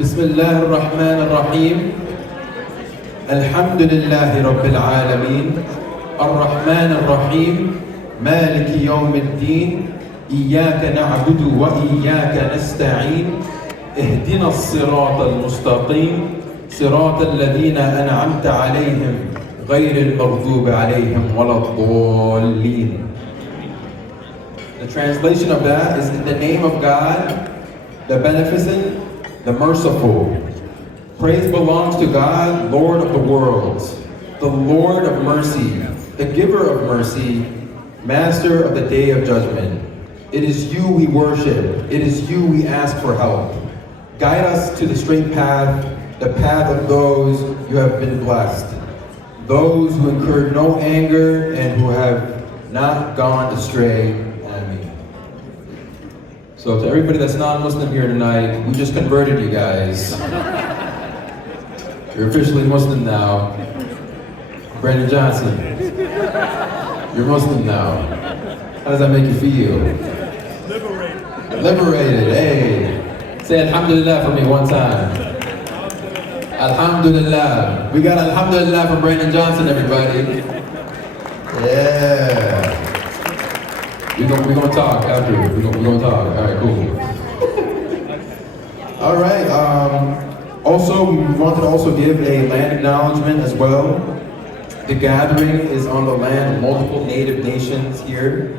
بسم الله الرحمن الرحيم الحمد لله رب العالمين الرحمن الرحيم مالك يوم الدين إياك نعبد وإياك نستعين اهدنا الصراط المستقيم صراط الذين أنعمت عليهم غير المغضوب عليهم ولا الضالين. The translation of that is in the name of God, the Beneficent, the Merciful. Praise belongs to God, Lord of the worlds, the Lord of mercy, the giver of mercy, Master of the day of judgment. It is you we worship. It is you we ask for help. Guide us to the straight path, the path of those you have been blessed, those who incurred no anger and who have not gone astray. Amen. So to everybody that's non-Muslim here tonight, we just converted you guys. You're officially Muslim now. Brandon Johnson, you're Muslim now. How does that make you feel? Liberated. Liberated, hey. Say Alhamdulillah for me one time. Alhamdulillah. We got Alhamdulillah from Brandon Johnson, everybody. Yeah. We're gonna talk after. We're gonna talk. All right, cool. All right. Also, we wanted to also give a land acknowledgement as well. The gathering is on the land of multiple native nations here.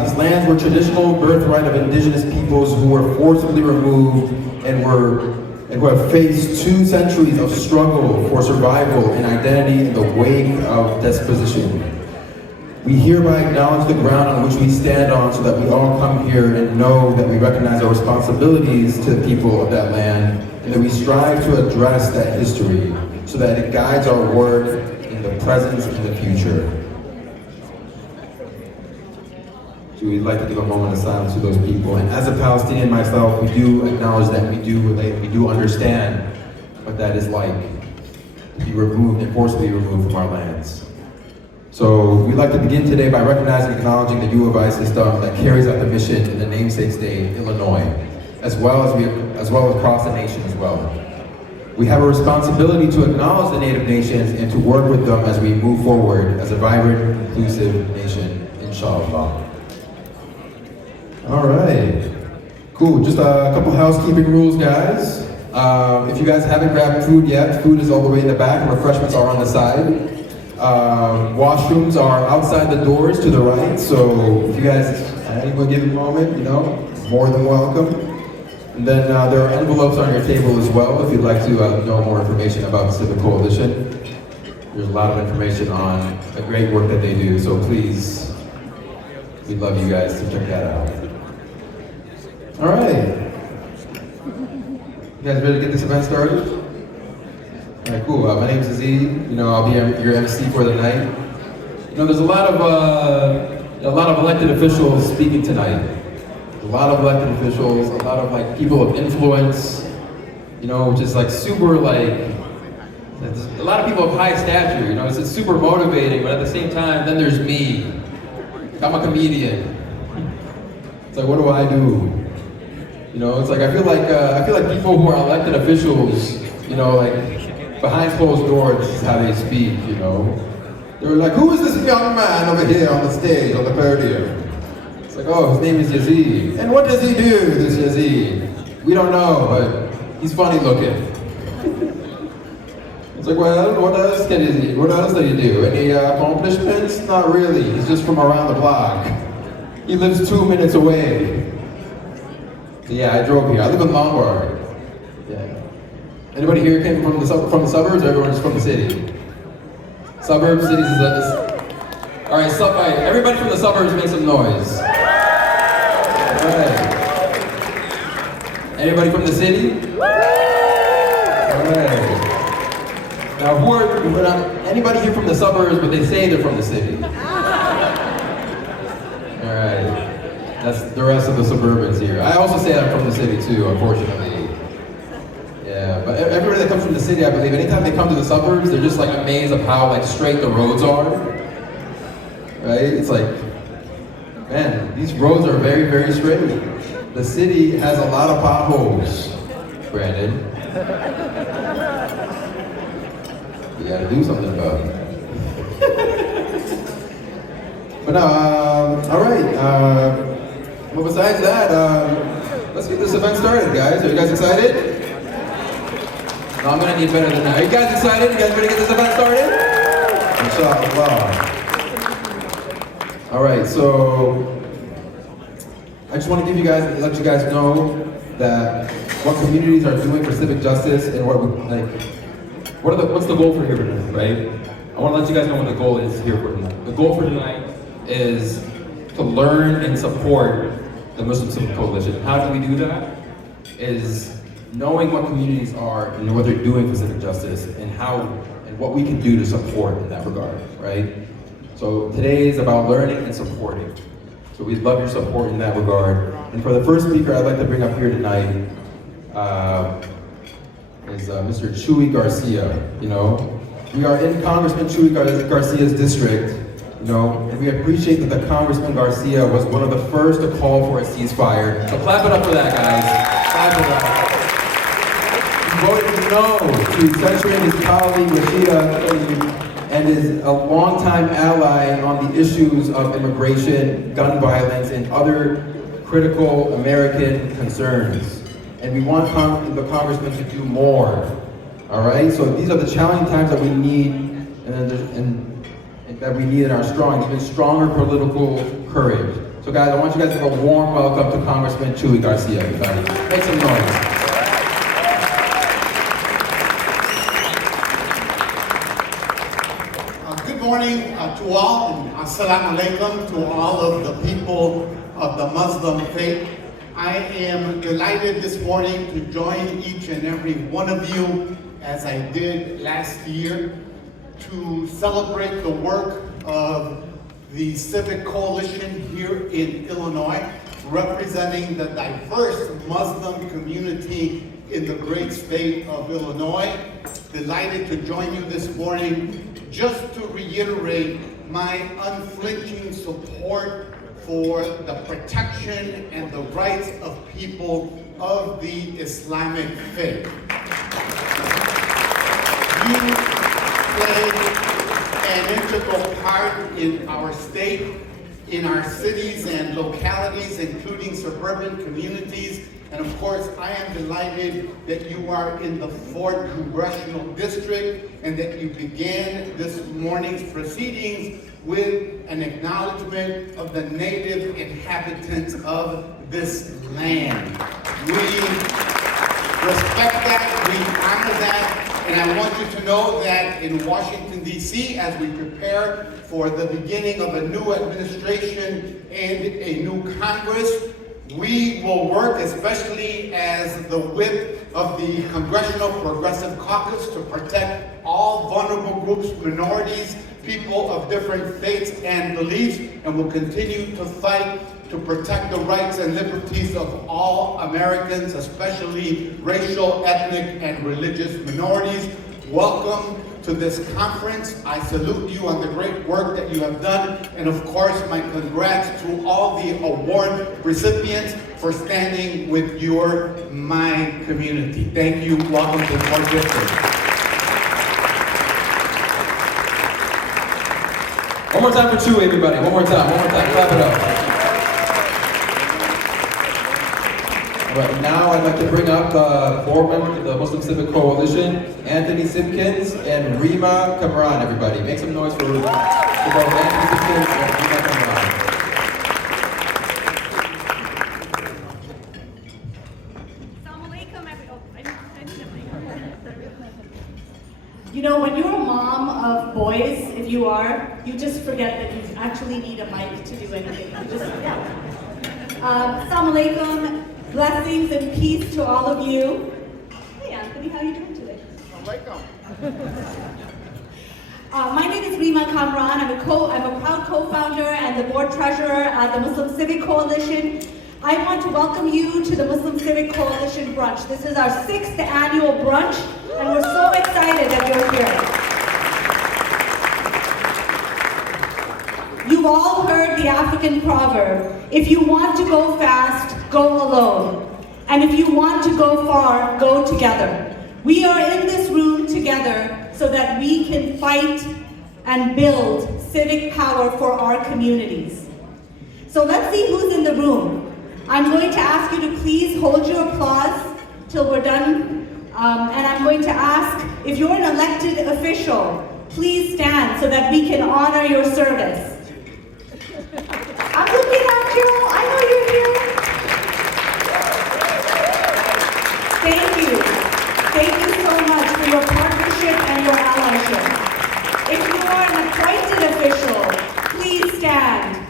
These lands were traditional birthright of indigenous peoples who were forcibly removed and who have faced 2 centuries of struggle for survival and identity in the wake of dispossession. We hereby acknowledge the ground on which we stand on so that we all come here and know that we recognize our responsibilities to the people of that land and that we strive to address that history so that it guides our work in the present and the future. So we'd like to give a moment of silence to those people. And as a Palestinian myself, we do acknowledge that we do relate, we do understand what that is like to be removed and forcibly removed from our lands. So we'd like to begin today by recognizing and acknowledging the U of I system that carries out the mission in the namesake state, Illinois, as well as across the nation as well. We have a responsibility to acknowledge the Native nations and to work with them as we move forward as a vibrant, inclusive nation, inshallah. All right, cool. Just a couple housekeeping rules, guys. If you guys haven't grabbed food yet, food is all the way in the back and refreshments are on the side. Washrooms are outside the doors to the right, so if you guys at any given moment, more than welcome. And then there are envelopes on your table as well if you'd like to know more information about the Civic Coalition. There's a lot of information on the great work that they do, so please, we'd love you guys to check that out. All right. You guys ready to get this event started? All right, cool. My name is Aziz. I'll be your MC for the night. There's a lot of elected officials speaking tonight. A lot of elected officials, a lot of people of influence. Just super a lot of people of high stature. It's super motivating, but at the same time, then there's me. I'm a comedian. It's like, what do I do? It's like I feel like people who are elected officials, behind closed doors, this is how they speak, They're like, who is this young man over here on the stage, on the podium? It's like, oh, his name is Yazid. And what does he do, this Yazid? We don't know, but he's funny looking. It's like, well, what else did he do? Any accomplishments? Not really. He's just from around the block. He lives 2 minutes away. So yeah, I drove here. I live in Lombard. Yeah. Anybody here came from the suburbs, or everyone's from the city? Suburbs, cities is that. All right, everybody from the suburbs make some noise. All right. Anybody from the city? All right. Now, anybody here from the suburbs, but they say they're from the city? All right. That's the rest of the suburbans here. I also say I'm from the city too, unfortunately. Yeah, but everybody that comes from the city, I believe, anytime they come to the suburbs, they're just amazed of how straight the roads are. Right? It's like, man, these roads are very, very straight. The city has a lot of potholes. Brandon. We gotta do something about it. But no, all right. But besides that, let's get this event started, guys. Are you guys excited? No, I'm gonna need better than that. Are you guys excited? You guys ready to get this event started? Inshallah. All right, so I just want to let you guys know that what communities are doing for civic justice and what's the goal for here tonight, right? I want to let you guys know what the goal is here for tonight. The goal for tonight is to learn and support the Muslim Civic Coalition. How do we do that? Is knowing what communities are and what they're doing for civic justice and what we can do to support in that regard, right? So today is about learning and supporting. So we'd love your support in that regard. And for the first speaker I'd like to bring up here tonight is Mr. Chuy Garcia. You know, we are in Congressman Chuy Garcia's district, you know, and we appreciate that the Congressman Garcia was one of the first to call for a ceasefire. So clap it up for that, guys. Clap it up. He voted no to censuring his colleague Rashida and is a longtime ally on the issues of immigration, gun violence, and other critical American concerns. And we want the congressman to do more. All right. So these are the challenging times that we need, and that we need in our even stronger political courage. So guys, I want you guys to give a warm welcome to Congressman Chuy Garcia, everybody. Make some noise. Good morning to all, and assalamu alaikum to all of the people of the Muslim faith. I am delighted this morning to join each and every one of you, as I did last year, to celebrate the work of the Civic Coalition here in Illinois, representing the diverse Muslim community in the great state of Illinois. Delighted to join you this morning just to reiterate my unflinching support for the protection and the rights of people of the Islamic faith. You played an integral part in our state, in our cities and localities, including suburban communities. And of course, I am delighted that you are in the 4th Congressional District and that you began this morning's proceedings with an acknowledgement of the native inhabitants of this land. We respect that, we honor that, and I want you to know that in Washington, D.C., as we prepare for the beginning of a new administration and a new Congress, we will work, especially as the whip of the Congressional Progressive Caucus, to protect all vulnerable groups, minorities, people of different faiths and beliefs, and will continue to fight to protect the rights and liberties of all Americans, especially racial, ethnic, and religious minorities. Welcome to this conference. I salute you on the great work that you have done, and of course, my congrats to all the award recipients for standing with my community. Thank you. Welcome to the 4th District. One more time for Chuy, everybody. One more time. Clap it up. All right, now I'd like to bring up the 4 members of the Muslim Civic Coalition, Anthony Simpkins and Rima Kamran, everybody. Make some noise for both Anthony Simpkins and Rima Kamran. You know, when you're a mom of boys, if you are, you just forget that you actually need a mic to do anything. You just forget. Assalamu alaikum, blessings and peace to all of you. Hey Anthony, how are you doing today? My name is Rima Kamran. I'm a proud co-founder and the board treasurer at the Muslim Civic Coalition. I want to welcome you to the Muslim Civic Coalition Brunch. This is our 6th annual brunch, and we're so excited that you're here. You've all heard the African proverb, if you want to go fast, go alone. And if you want to go far, go together. We are in this room together so that we can fight and build civic power for our communities. So let's see who's in the room. I'm going to ask you to please hold your applause till we're done. And I'm going to ask, if you're an elected official, please stand so that we can honor your service. I'm looking at you. I know you're here. Thank you. Thank you so much for your partnership and your allyship. If you are an appointed official, please stand.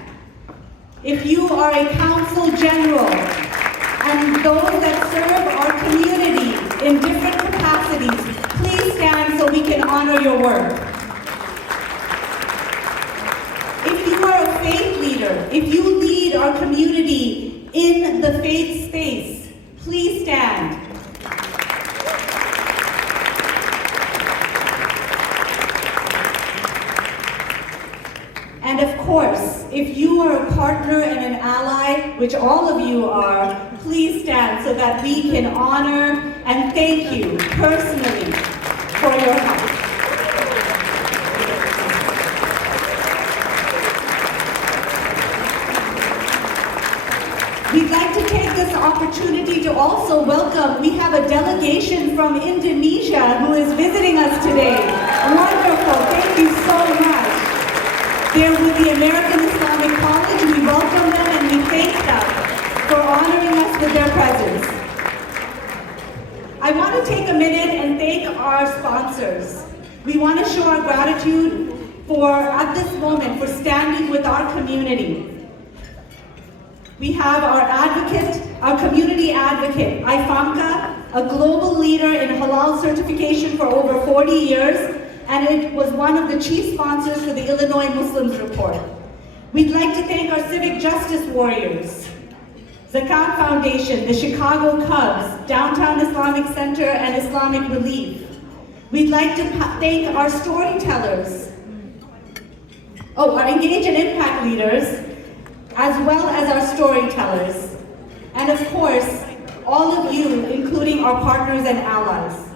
If you are a council general and those that serve our community in different capacities, please stand so we can honor your work. If you are a faith leader, if you lead our community in the faith space, please stand. And of course, if you are a partner and an ally, which all of you are, please stand so that we can honor and thank you personally for your help. We'd like to take this opportunity to also welcome, we have a delegation from Indonesia who is visiting us today. Wonderful, thank you so much. They're with the American Islamic College. We welcome them and we thank them for honoring us with their presence. I want to take a minute and thank our sponsors. We want to show our gratitude at this moment, for standing with our community. We have our advocate, our community advocate, IFAMCA, a global leader in halal certification for over 40 years, and it was one of the chief sponsors for the Illinois Muslims Report. We'd like to thank our civic justice warriors, Zakat Foundation, the Chicago Cubs, Downtown Islamic Center, and Islamic Relief. We'd like to thank our storytellers, our Engage and Impact leaders, as well as our storytellers. And of course, all of you, including our partners and allies.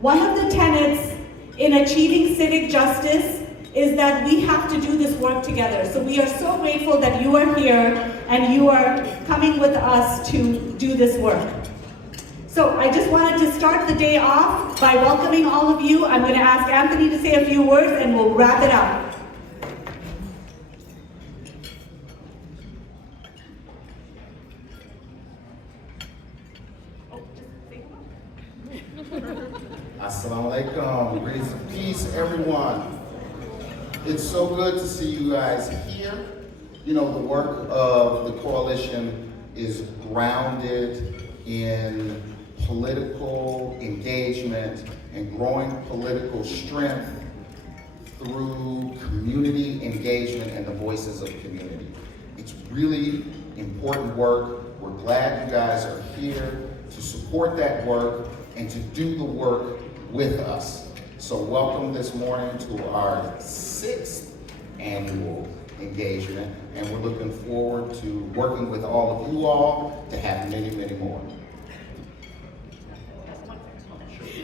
One of the tenets in achieving civic justice is that we have to do this work together. So we are so grateful that you are here and you are coming with us to do this work. So I just wanted to start the day off by welcoming all of you. I'm going to ask Anthony to say a few words and we'll wrap it up. Assalamu alaikum. Greetings and peace, everyone. It's so good to see you guys here. You know, the work of the coalition is grounded in political engagement and growing political strength through community engagement and the voices of community. It's really important work. We're glad you guys are here to support that work and to do the work with us. So welcome this morning to our 6th annual engagement, and we're looking forward to working with all of you all to have many, many more.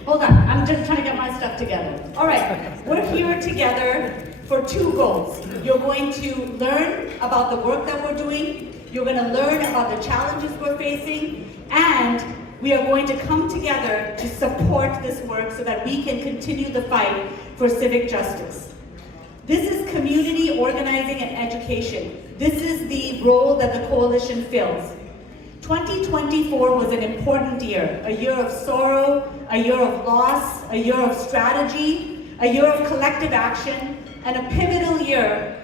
Hold on, I'm just trying to get my stuff together. All right, we're here together for 2 goals. You're going to learn about the work that we're doing, you're going to learn about the challenges we're facing, and we are going to come together to support this work so that we can continue the fight for civic justice. This is community organizing and education. This is the role that the coalition fills. 2024 was an important year, a year of sorrow, a year of loss, a year of strategy, a year of collective action, and a pivotal year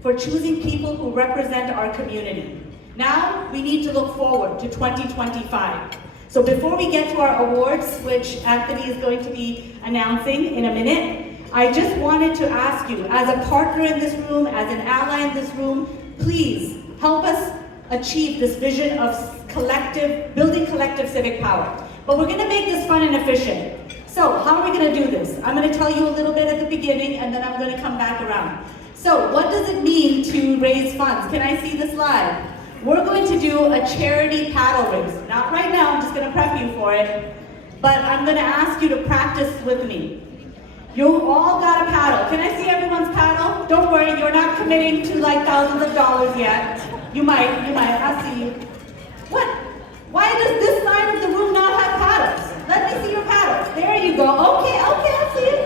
for choosing people who represent our community. Now, we need to look forward to 2025. So before we get to our awards, which Anthony is going to be announcing in a minute, I just wanted to ask you, as a partner in this room, as an ally in this room, please help us achieve this vision of building collective civic power. But we're gonna make this fun and efficient. So how are we gonna do this? I'm gonna tell you a little bit at the beginning and then I'm gonna come back around. So what does it mean to raise funds? Can I see the slide? we're going to do a charity paddle race. Not right now, I'm just going to prep you for it, but I'm going to ask you to practice with me. You all got a paddle. Can I see everyone's paddle? Don't worry, you're not committing to like thousands of dollars yet. You might, I see you. What? Why does this side of the room not have paddles? Let me see your paddles. There you go. Okay, I see it.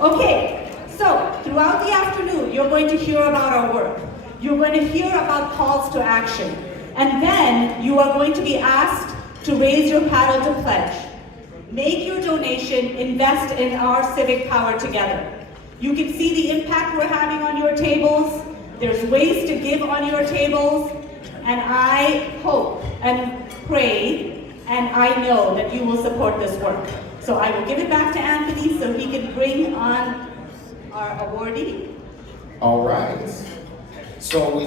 Okay, so throughout the afternoon, you're going to hear about our work. You're going to hear about calls to action. And then you are going to be asked to raise your paddle to pledge. Make your donation, invest in our civic power together. You can see the impact we're having on your tables. There's ways to give on your tables. And I hope and pray and I know that you will support this work. So I will give it back to Anthony so he can bring on our awardee. All right. So I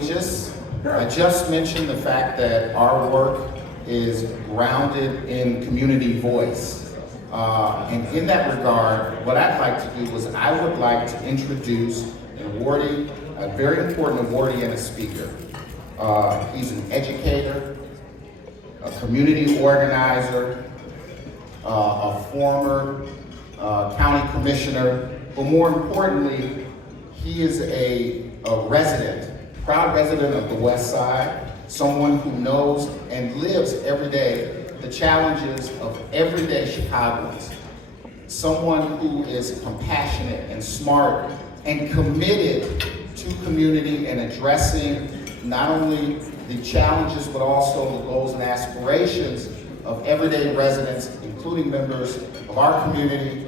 just mentioned the fact that our work is grounded in community voice. And in that regard, what I'd like to do is I would like to introduce an awardee, a very important awardee and a speaker. He's an educator, a community organizer, a former county commissioner, but more importantly, he is a resident, proud resident of the West Side, someone who knows and lives every day the challenges of everyday Chicagoans, someone who is compassionate and smart and committed to community and addressing not only the challenges but also the goals and aspirations of everyday residents, including members of our community.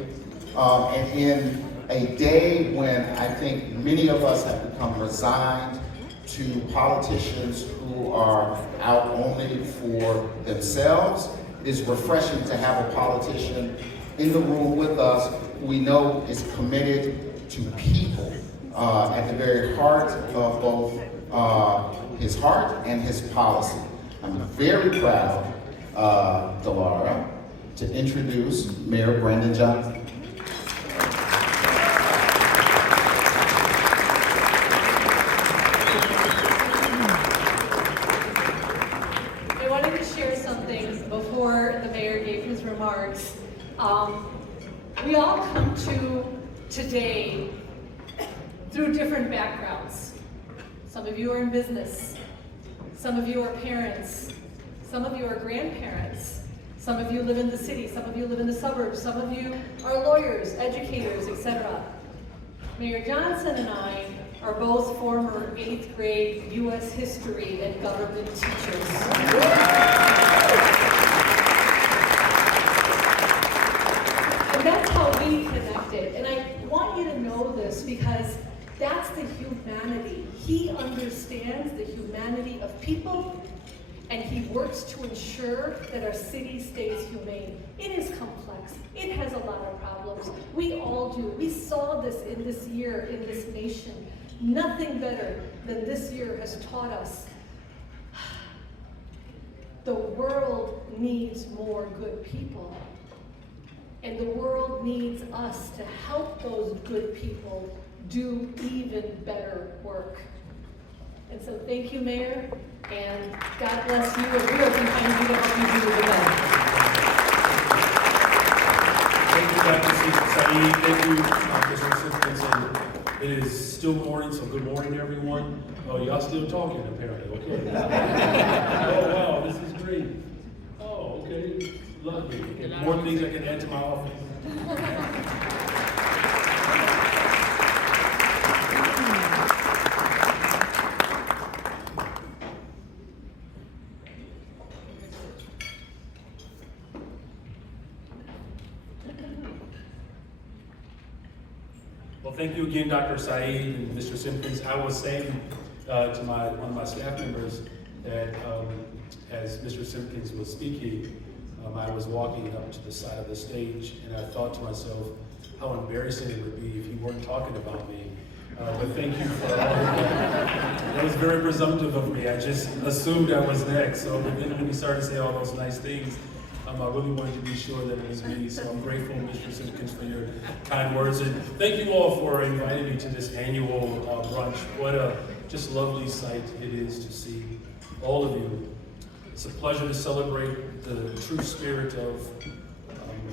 And in a day when I think many of us have become resigned to politicians who are out only for themselves, it is refreshing to have a politician in the room with us who we know is committed to people at the very heart of both his heart and his policy. I'm very proud, Delara, to introduce Mayor Brandon Johnson. I wanted to share something before the mayor gave his remarks. We all come to today through different backgrounds. Some of you are in business. Some of you are parents. Some of you are grandparents. Some of you live in the city. Some of you live in the suburbs. Some of you are lawyers, educators, etc. Mayor Johnson and I are both former 8th grade U.S. history and government teachers. And that's how we connected. And I want you to know this because that's the humanity. He understands the humanity of people, and he works to ensure that our city stays humane. It is complex. It has a lot of problems. We all do. We saw this in this year, in this nation. Nothing better than this year has taught us. The world needs more good people. And the world needs us to help those good people do even better work. And so thank you, Mayor, and God bless you, and we are behind you to help you do the best. Thank you, Dr. Saeed. Thank you, Mr. Simpson. It is still morning, so good morning, everyone. Oh, y'all still talking, apparently. Okay. Oh, wow, this is great. Oh, okay. Lovely. More things I can add to my office. Well, thank you again, Dr. Saeed and Mr. Simpkins. I was saying to one of my staff members that as Mr. Simpkins was speaking, I was walking up to the side of the stage, and I thought to myself how embarrassing it would be if he weren't talking about me. But thank you for all of that. That was very presumptive of me. I just assumed I was next. So then when he started to say all those nice things, I really wanted to be sure that it was me. So I'm grateful, Mr. Simpkins, for your kind words. And thank you all for inviting me to this annual brunch. What a just lovely sight it is to see all of you. It's a pleasure to celebrate the true spirit of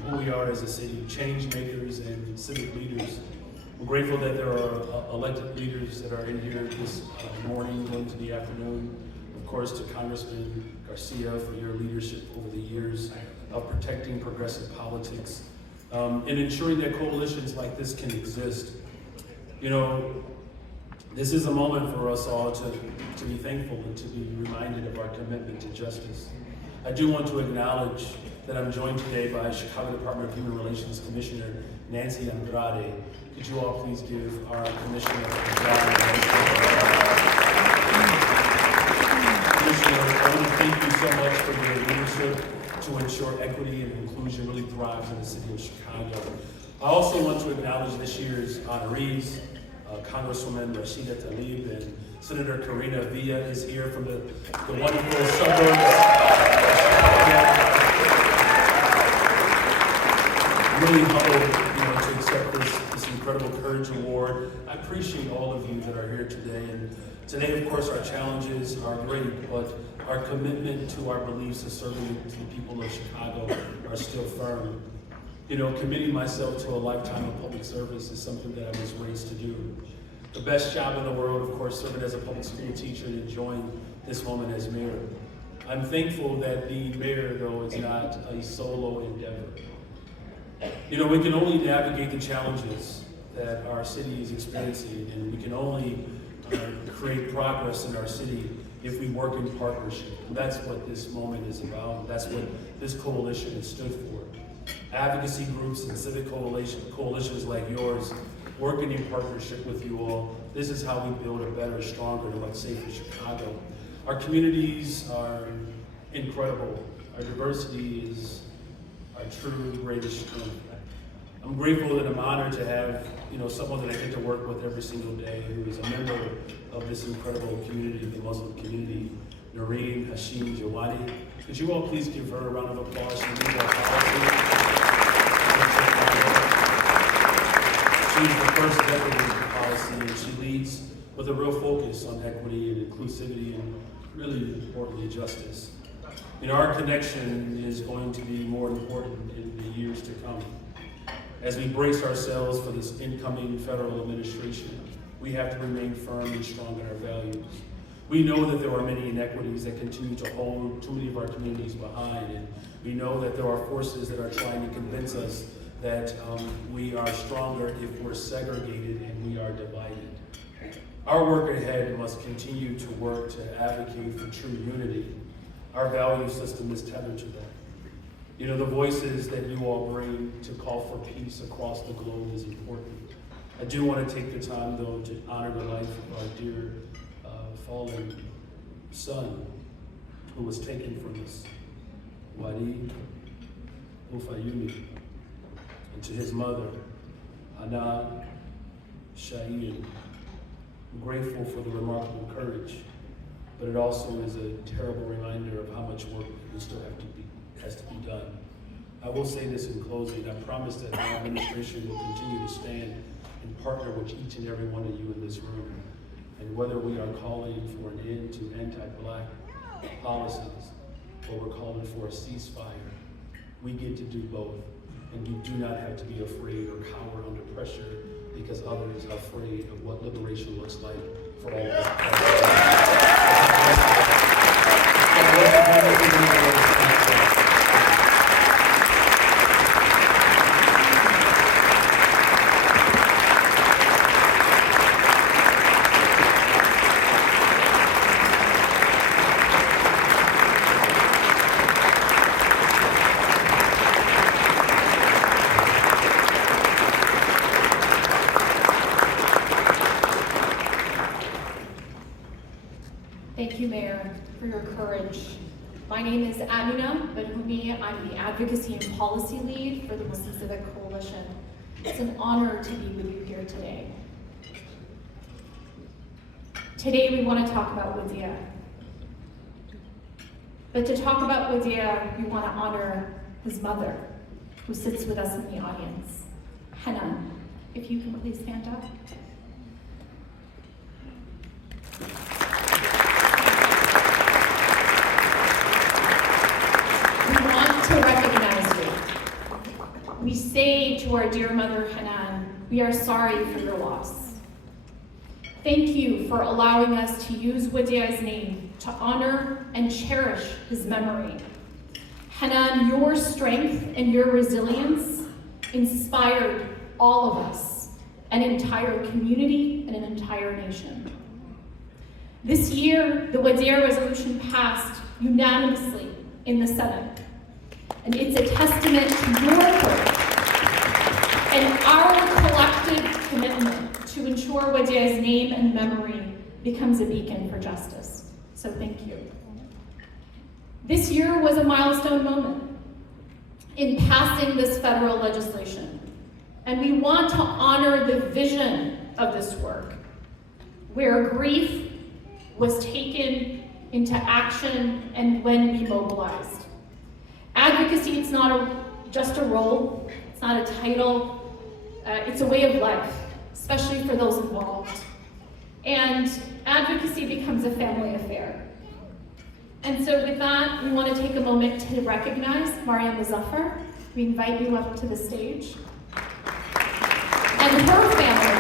who we are as a city, change makers and civic leaders. We're grateful that there are elected leaders that are in here this morning, going to the afternoon. Of course, to Congressman Garcia for your leadership over the years of protecting progressive politics and ensuring that coalitions like this can exist. You know, this is a moment for us all to be thankful and to be reminded of our commitment to justice. I do want to acknowledge that I'm joined today by Chicago Department of Human Relations Commissioner Nancy Andrade. Could you all please give our Commissioner Commissioner, I want to thank you so much for your leadership to ensure equity and inclusion really thrives in the city of Chicago. I also want to acknowledge this year's honorees. Congresswoman Rashida Tlaib and Senator Karina Villa is here from the wonderful suburbs. I'm really humbled, to accept this incredible Courage Award. I appreciate all of you that are here today. And today, of course, our challenges are great, but our commitment to our beliefs of serving the people of Chicago are still firm. Committing myself to a lifetime of public service is something that I was raised to do. The best job in the world, of course, serving as a public school teacher and enjoying this moment as mayor. I'm thankful that being mayor, though, is not a solo endeavor. We can only navigate the challenges that our city is experiencing, and we can only create progress in our city if we work in partnership. And that's what this moment is about. That's what this coalition has stood for. Advocacy groups and civic coalitions like yours, working in partnership with you all. This is how we build a better, stronger, and much safer Chicago. Our communities are incredible. Our diversity is our true greatest strength. I'm grateful and I'm honored to have someone that I get to work with every single day who is a member of this incredible community, the Muslim community, Noreen Hashim Jawani. Could you all please give her a round of applause? She's the first deputy of policy, and she leads with a real focus on equity and inclusivity and, really importantly, justice. Our connection is going to be more important in the years to come. As we brace ourselves for this incoming federal administration, we have to remain firm and strong in our values. We know that there are many inequities that continue to hold too many of our communities behind, and we know that there are forces that are trying to convince us that we are stronger if we're segregated and we are divided. Our work ahead must continue to work to advocate for true unity. Our value system is tethered to that. The voices that you all bring to call for peace across the globe is important. I do want to take the time, though, to honor the life of our dear fallen son who was taken from us, Wadi Ufayumi, and to his mother, Hana Shaheen. I'm grateful for the remarkable courage, but it also is a terrible reminder of how much work we still has to be done. I will say this in closing. I promise that our administration will continue to stand and partner with each and every one of you in this room. And whether we are calling for an end to anti-Black policies or we're calling for a ceasefire, we get to do both. And you do not have to be afraid or cower under pressure because others are afraid of what liberation looks like for all of us. Thank you, Mayor, for your courage. My name is Amina Benhumi. I'm the Advocacy and Policy Lead for the Muslim Civic Coalition. It's an honor to be with you here today. Today we want to talk about Wadia. But to talk about Wadia, we want to honor his mother, who sits with us in the audience. Hanan, if you can please stand up. we say to our dear mother Hanan, we are sorry for your loss. Thank you for allowing us to use Wadia's name to honor and cherish his memory. Hanan, your strength and your resilience inspired all of us, an entire community and an entire nation. This year, the Wadia resolution passed unanimously in the Senate, and it's a testament to your courage and our collective commitment to ensure Wadia's name and memory becomes a beacon for justice. So thank you. This year was a milestone moment in passing this federal legislation, and we want to honor the vision of this work, where grief was taken into action and when we mobilized. Advocacy, it's not just a role, it's not a title, it's a way of life, especially for those involved. And advocacy becomes a family affair. And so with that, we want to take a moment to recognize Mariam Muzaffar. We invite you up to the stage. And her family,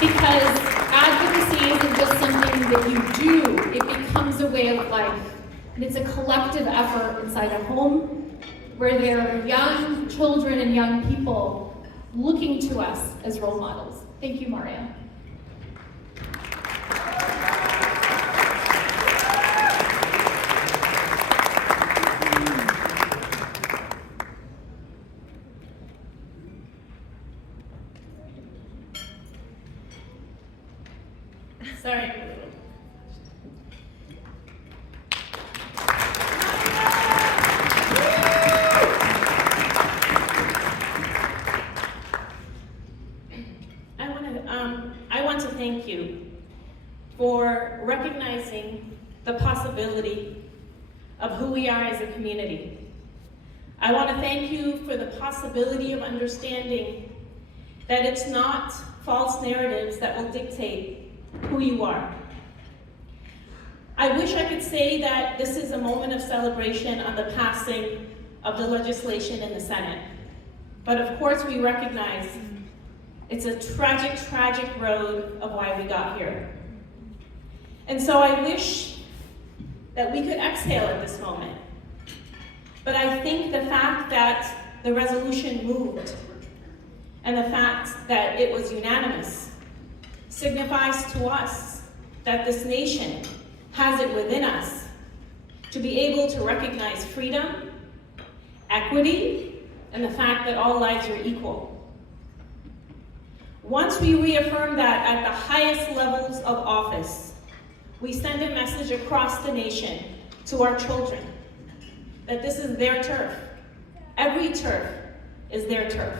because advocacy isn't just something that you do, it becomes a way of life. And it's a collective effort inside a home where there are young children and young people looking to us as role models. Thank you, Maria. Sorry. I want to thank you for recognizing the possibility of who we are as a community. I want to thank you for the possibility of understanding that it's not false narratives that will dictate who you are. I wish I could say that this is a moment of celebration on the passing of the legislation in the Senate. But of course we recognize it's a tragic, tragic road of why we got here. And so I wish that we could exhale at this moment. But I think the fact that the resolution moved and the fact that it was unanimous signifies to us that this nation has it within us to be able to recognize freedom, equity, and the fact that all lives are equal. Once we reaffirm that at the highest levels of office, we send a message across the nation to our children that this is their turf. Every turf is their turf.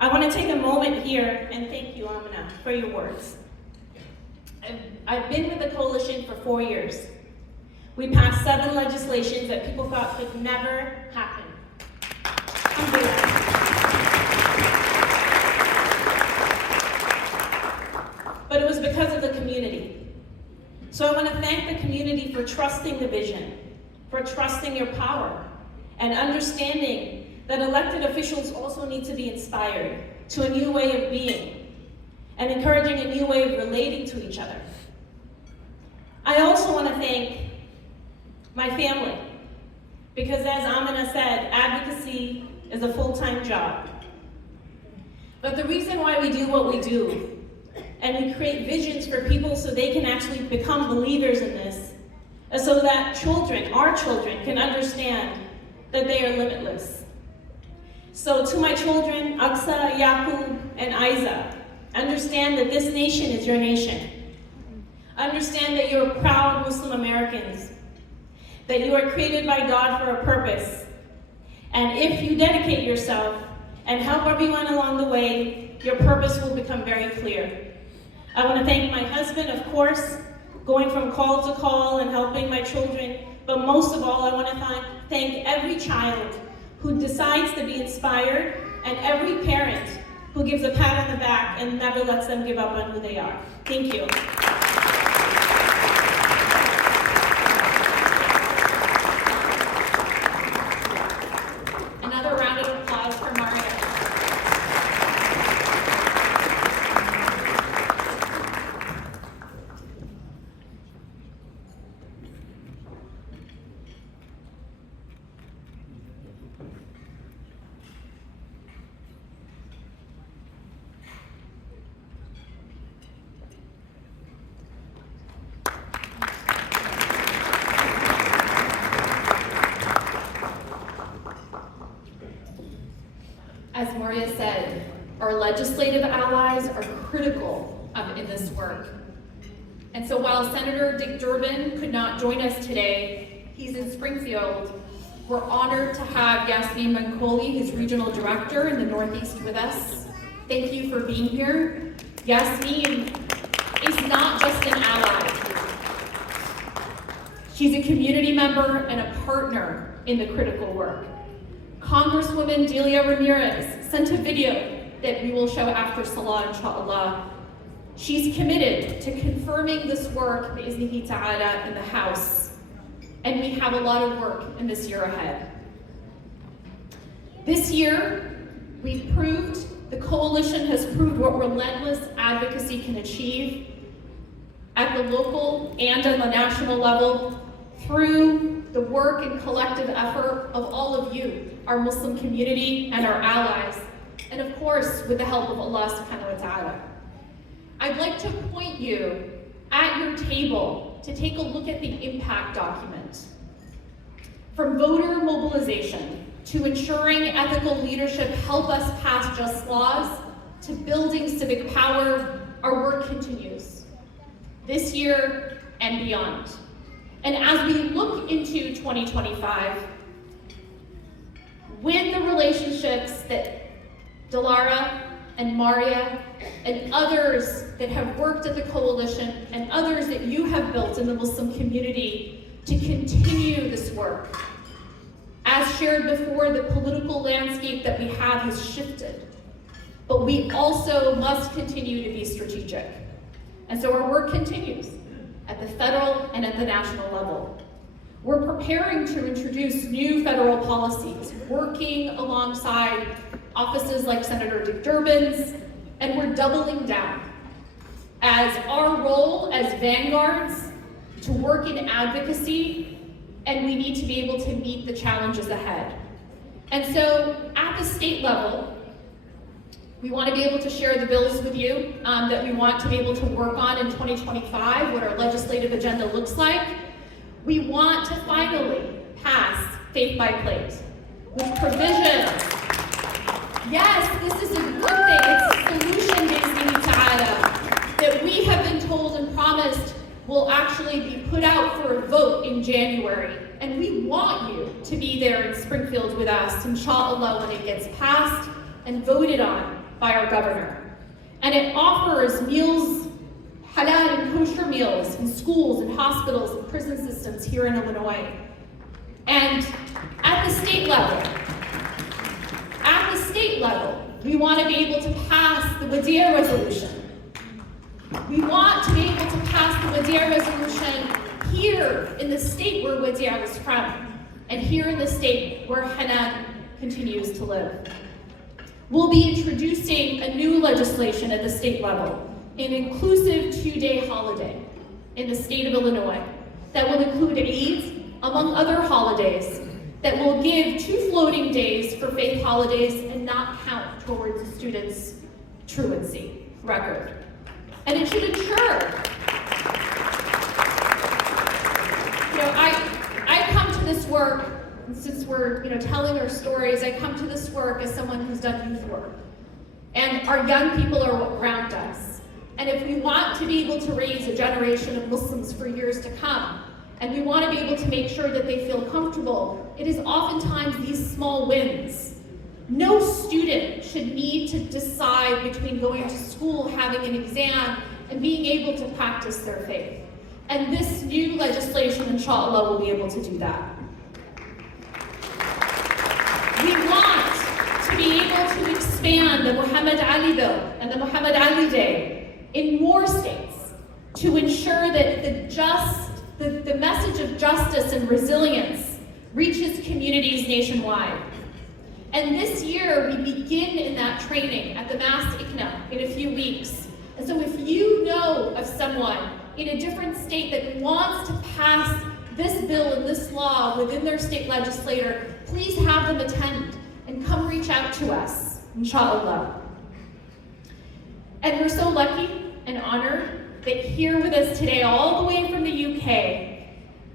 I want to take a moment here and thank you, Amina, for your words. I've been with the coalition for 4 years. We passed 7 legislations that people thought could never happen. But it was because of the community. So I want to thank the community for trusting the vision, for trusting your power, and understanding that elected officials also need to be inspired to a new way of being and encouraging a new way of relating to each other. I also want to thank my family, because as Amina said, advocacy is a full-time job. But the reason why we do what we do, and we create visions for people so they can actually become believers in this, is so that children, our children, can understand that they are limitless. So to my children, Aksa, Yaqub, and Aiza, understand that this nation is your nation. Understand that you're proud Muslim Americans, that you are created by God for a purpose. And if you dedicate yourself and help everyone along the way, your purpose will become very clear. I want to thank my husband, of course, going from call to call and helping my children. But most of all, I want to thank every child who decides to be inspired and every parent who gives a pat on the back and never lets them give up on who they are. Thank you. Moria said, our legislative allies are critical in this work. And so while Senator Dick Durbin could not join us today, he's in Springfield. We're honored to have Yasmin Mankoli, his regional director in the Northeast, with us. Thank you for being here. Yasmin is not just an ally. She's a community member and a partner in the critical work. Congresswoman Delia Ramirez sent a video that we will show after Salah, inshallah. She's committed to confirming this work, bi'iznihi ta'ala, in the House. And we have a lot of work in this year ahead. This year, the coalition has proved what relentless advocacy can achieve at the local and on the national level through the work and collective effort of all of you, our Muslim community and our allies, and of course, with the help of Allah subhanahu wa ta'ala. I'd like to point you at your table to take a look at the impact document. From voter mobilization to ensuring ethical leadership help us pass just laws to building civic power, our work continues this year and beyond. And as we look into 2025, with the relationships that Delara and Maria and others that have worked at the coalition and others that you have built in the Muslim community to continue this work. As shared before, the political landscape that we have has shifted, but we also must continue to be strategic. And so our work continues at the federal and at the national level. We're preparing to introduce new federal policies, working alongside offices like Senator Dick Durbin's, and we're doubling down as our role as vanguards to work in advocacy, and we need to be able to meet the challenges ahead. And so at the state level, we want to be able to share the bills with you that we want to be able to work on in 2025, what our legislative agenda looks like. We want to finally pass Faith by Plate with provisions. Yes, this is a good thing. It's a solution, bi'iznihi ta'ala, that we have been told and promised will actually be put out for a vote in January. And we want you to be there in Springfield with us, inshallah, when it gets passed and voted on by our governor. And it offers meals, halal and kosher meals in schools and hospitals and prison systems here in Illinois. And at the state level, we want to be able to pass the Wadia resolution. We want to be able to pass the Wadia resolution here in the state where Wadia was from, and here in the state where Hanan continues to live. We'll be introducing a new legislation at the state level, an inclusive 2-day holiday in the state of Illinois that will include Eid, among other holidays, that will give 2 floating days for faith holidays and not count towards a student's truancy record. And it should ensure, I come to this work, and since we're telling our stories, I come to this work as someone who's done youth work. And our young people are what ground us. And if we want to be able to raise a generation of Muslims for years to come, and we want to be able to make sure that they feel comfortable, it is oftentimes these small wins. No student should need to decide between going to school, having an exam, and being able to practice their faith. And this new legislation, inshallah, will be able to do that. We want to be able to expand the Muhammad Ali Bill and the Muhammad Ali Day in more states to ensure that the message of justice and resilience reaches communities nationwide. And this year, we begin in that training at the Mass ICNA in a few weeks. And so if you know of someone in a different state that wants to pass this bill and this law within their state legislator, please have them attend and come reach out to us, inshallah. And we're so lucky and honored that here with us today, all the way from the UK,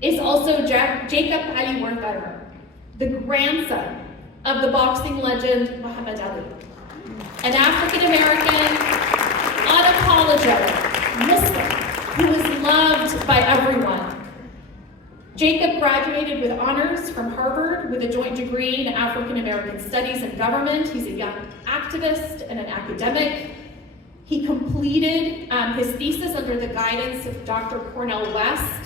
is also Jacob Ali Wertheimer, the grandson of the boxing legend Muhammad Ali. an African-American, unapologetic Muslim who is loved by everyone. Jacob graduated with honors from Harvard with a joint degree in African American Studies and Government. He's a young activist and an academic. He completed his thesis under the guidance of Dr. Cornel West,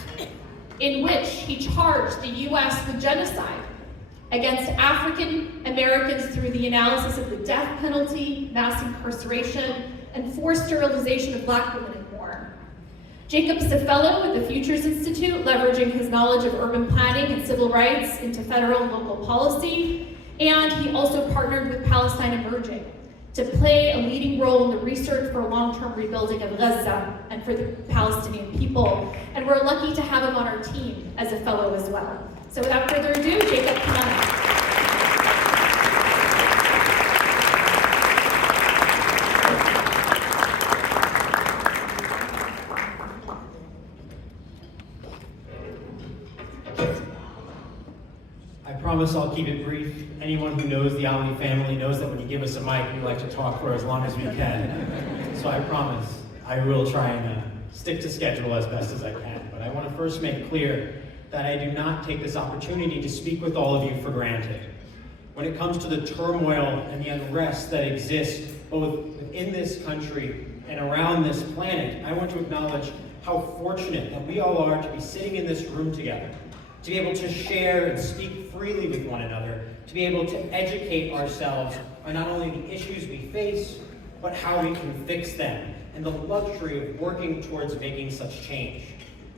in which he charged the US with genocide against African Americans through the analysis of the death penalty, mass incarceration, and forced sterilization of Black women in war. Jacob is a fellow at the Futures Institute, leveraging his knowledge of urban planning and civil rights into federal and local policy, and he also partnered with Palestine Emerging to play a leading role in the research for long-term rebuilding of Gaza and for the Palestinian people. And we're lucky to have him on our team as a fellow as well. So without further ado, Jacob, come on up. I promise I'll keep it brief. Anyone who knows the Ali family knows that when you give us a mic, we like to talk for as long as we can. So I promise I will try and stick to schedule as best as I can. But I want to first make clear that I do not take this opportunity to speak with all of you for granted. When it comes to the turmoil and the unrest that exists both within this country and around this planet, I want to acknowledge how fortunate that we all are to be sitting in this room together, to be able to share and speak freely with one another, to be able to educate ourselves on not only the issues we face, but how we can fix them, and the luxury of working towards making such change.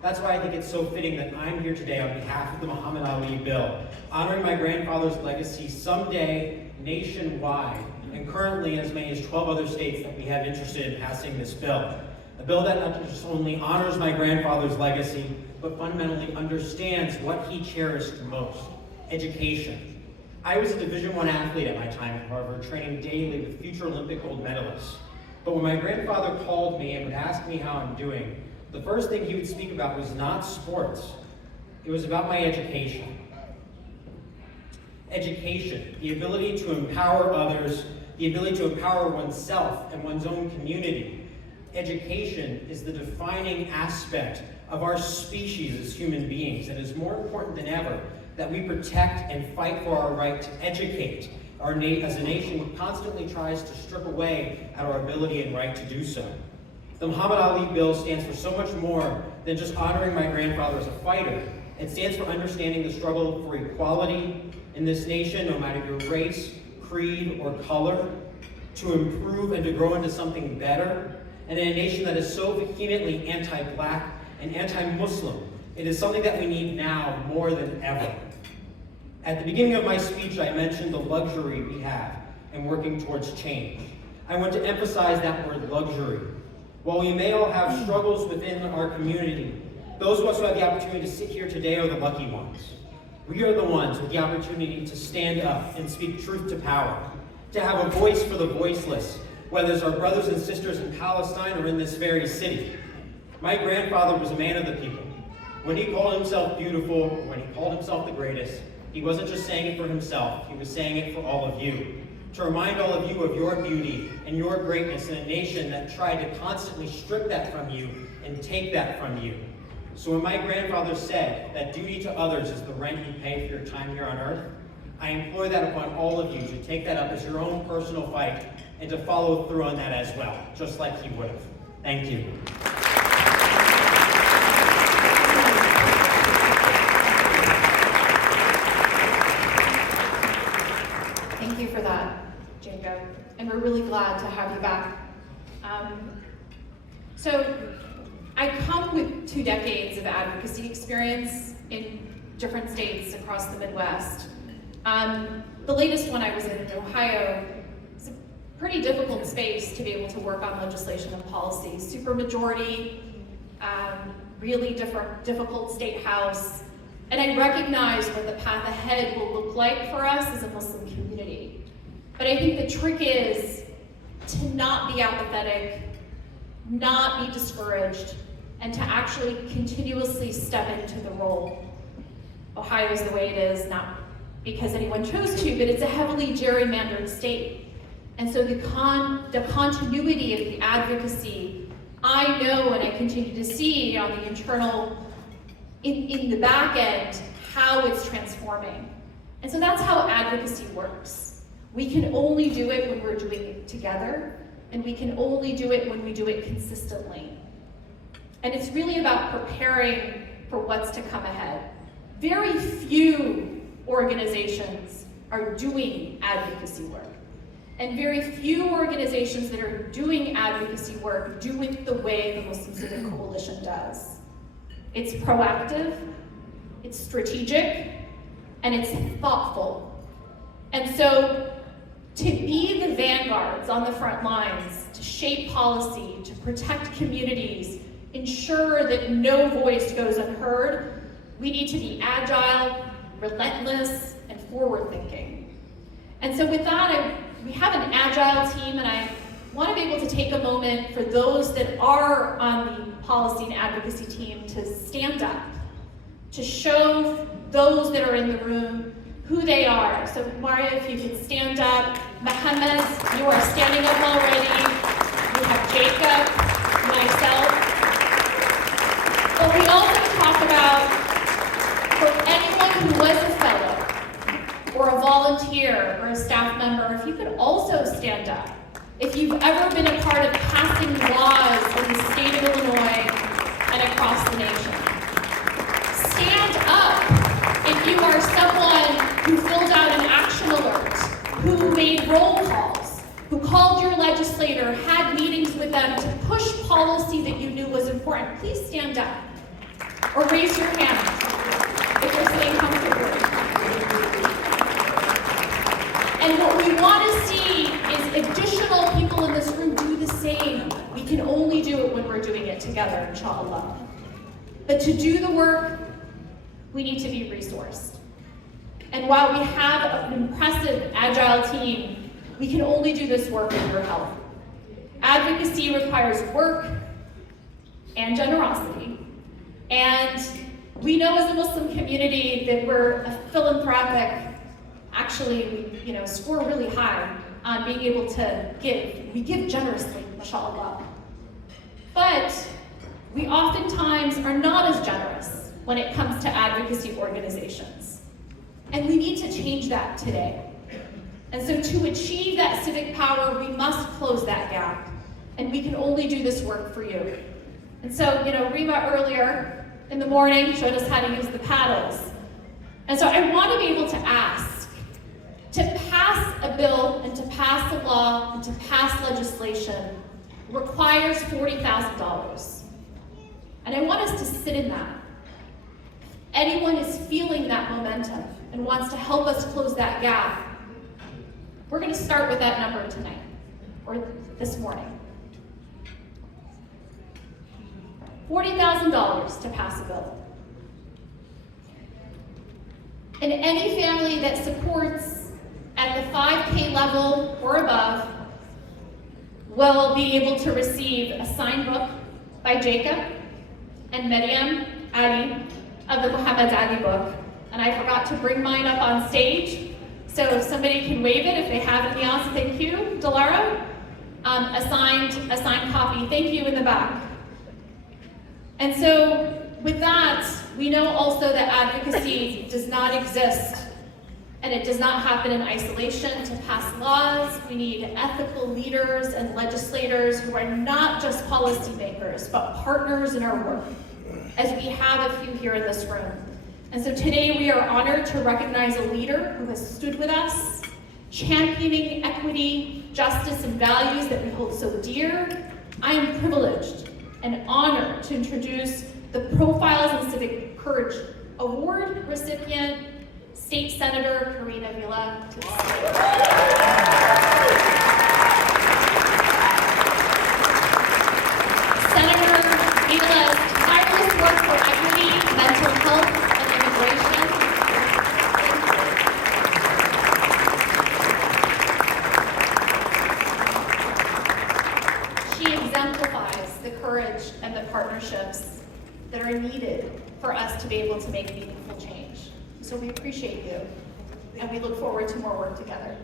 That's why I think it's so fitting that I'm here today on behalf of the Muhammad Ali Bill, honoring my grandfather's legacy someday nationwide, and currently in as many as 12 other states that we have interested in passing this bill. A bill that not just only honors my grandfather's legacy, but fundamentally understands what he cherished most: education. I was a Division I athlete at my time at Harvard, training daily with future Olympic gold medalists. But when my grandfather called me and would ask me how I'm doing, the first thing he would speak about was not sports. It was about my education. Education, the ability to empower others, the ability to empower oneself and one's own community. Education is the defining aspect of our species as human beings, and is more important than ever that we protect and fight for our right to educate. As a nation constantly tries to strip away at our ability and right to do so. The Muhammad Ali Bill stands for so much more than just honoring my grandfather as a fighter. It stands for understanding the struggle for equality in this nation, no matter your race, creed, or color, to improve and to grow into something better. And in a nation that is so vehemently anti-Black and anti-Muslim, it is something that we need now more than ever. At the beginning of my speech, I mentioned the luxury we have in working towards change. I want to emphasize that word luxury. While we may all have struggles within our community, those of us who have the opportunity to sit here today are the lucky ones. We are the ones with the opportunity to stand up and speak truth to power, to have a voice for the voiceless, whether it's our brothers and sisters in Palestine or in this very city. My grandfather was a man of the people. When he called himself beautiful, when he called himself the greatest, he wasn't just saying it for himself, he was saying it for all of you. To remind all of you of your beauty and your greatness in a nation that tried to constantly strip that from you and take that from you. So when my grandfather said that duty to others is the rent you pay for your time here on earth, I implore that upon all of you to take that up as your own personal fight and to follow through on that as well, just like he would have. Thank you. Thank you for that, Jacob, and we're really glad to have you back. So I come with 2 decades of advocacy experience in different states across the Midwest. The latest one I was in Ohio. It's a pretty difficult space to be able to work on legislation and policy. Supermajority, really difficult state house. And I recognize what the path ahead will look like for us as a Muslim community. But I think the trick is to not be apathetic, not be discouraged, and to actually continuously step into the role. Ohio is the way it is, not because anyone chose to, but it's a heavily gerrymandered state. And so the continuity of the advocacy, I know and I continue to see on the internal, in the back end, how it's transforming. And so that's how advocacy works. We can only do it when we're doing it together, and we can only do it when we do it consistently. And it's really about preparing for what's to come ahead. Very few organizations are doing advocacy work. And very few organizations that are doing advocacy work do it the way the Muslim Civic Coalition does. It's proactive, it's strategic, and it's thoughtful. And so to be the vanguards on the front lines, to shape policy, to protect communities, ensure that no voice goes unheard, we need to be agile, relentless, and forward-thinking. And so with that, we have an agile team, and I want to be able to take a moment for those that are on the policy and advocacy team to stand up, to show those that are in the room who they are. So Maria, if you could stand up. Mohammed, you are standing up already. We have Jacob, myself. But we also talk about, for anyone who was a fellow, or a volunteer, or a staff member, if you could also stand up. If you've ever been a part of passing laws in the state of Illinois and across the nation. Stand up if you are someone who filled out an action alert, who made roll calls, who called your legislator, had meetings with them to push policy that you knew was important. Please stand up or raise your hand if you're sitting comfortably. And what we want to see is additional people in this room do the same. We can only do it when we're doing it together, inshallah. But to do the work, we need to be resourced. And while we have an impressive, agile team, we can only do this work with your help. Advocacy requires work and generosity. And we know as a Muslim community that we're a philanthropic. Actually, we score really high on being able to give. We give generously, mashallah. But we oftentimes are not as generous when it comes to advocacy organizations. And we need to change that today. And so to achieve that civic power, we must close that gap. And we can only do this work for you. And so, Rima earlier in the morning showed us how to use the paddles. And so I want to be able to ask, to pass a bill and to pass a law and to pass legislation requires $40,000. And I want us to sit in that. Anyone is feeling that momentum and wants to help us close that gap, we're going to start with that number tonight, or this morning. $40,000 to pass a bill. And any family that supports at the 5K level or above will be able to receive a signed book by Jacob and Maryam Ali of the Muhammad Ali book. And I forgot to bring mine up on stage, so if somebody can wave it, if they have it in the audience, thank you, Delara. A signed copy, thank you in the back. And so with that, we know also that advocacy does not exist and it does not happen in isolation. To pass laws, we need ethical leaders and legislators who are not just policymakers, but partners in our work, as we have a few here in this room. And so today we are honored to recognize a leader who has stood with us, championing equity, justice, and values that we hold so dear. I am privileged and honored to introduce the Profiles in Civic Courage Award recipient, State Senator Karina Vila, to the stage. Senator Vila's tireless work for equity, mental health, and immigration. She exemplifies the courage and the partnerships that are needed for us to be able to make meaningful change. So we appreciate you, and we look forward to more work together.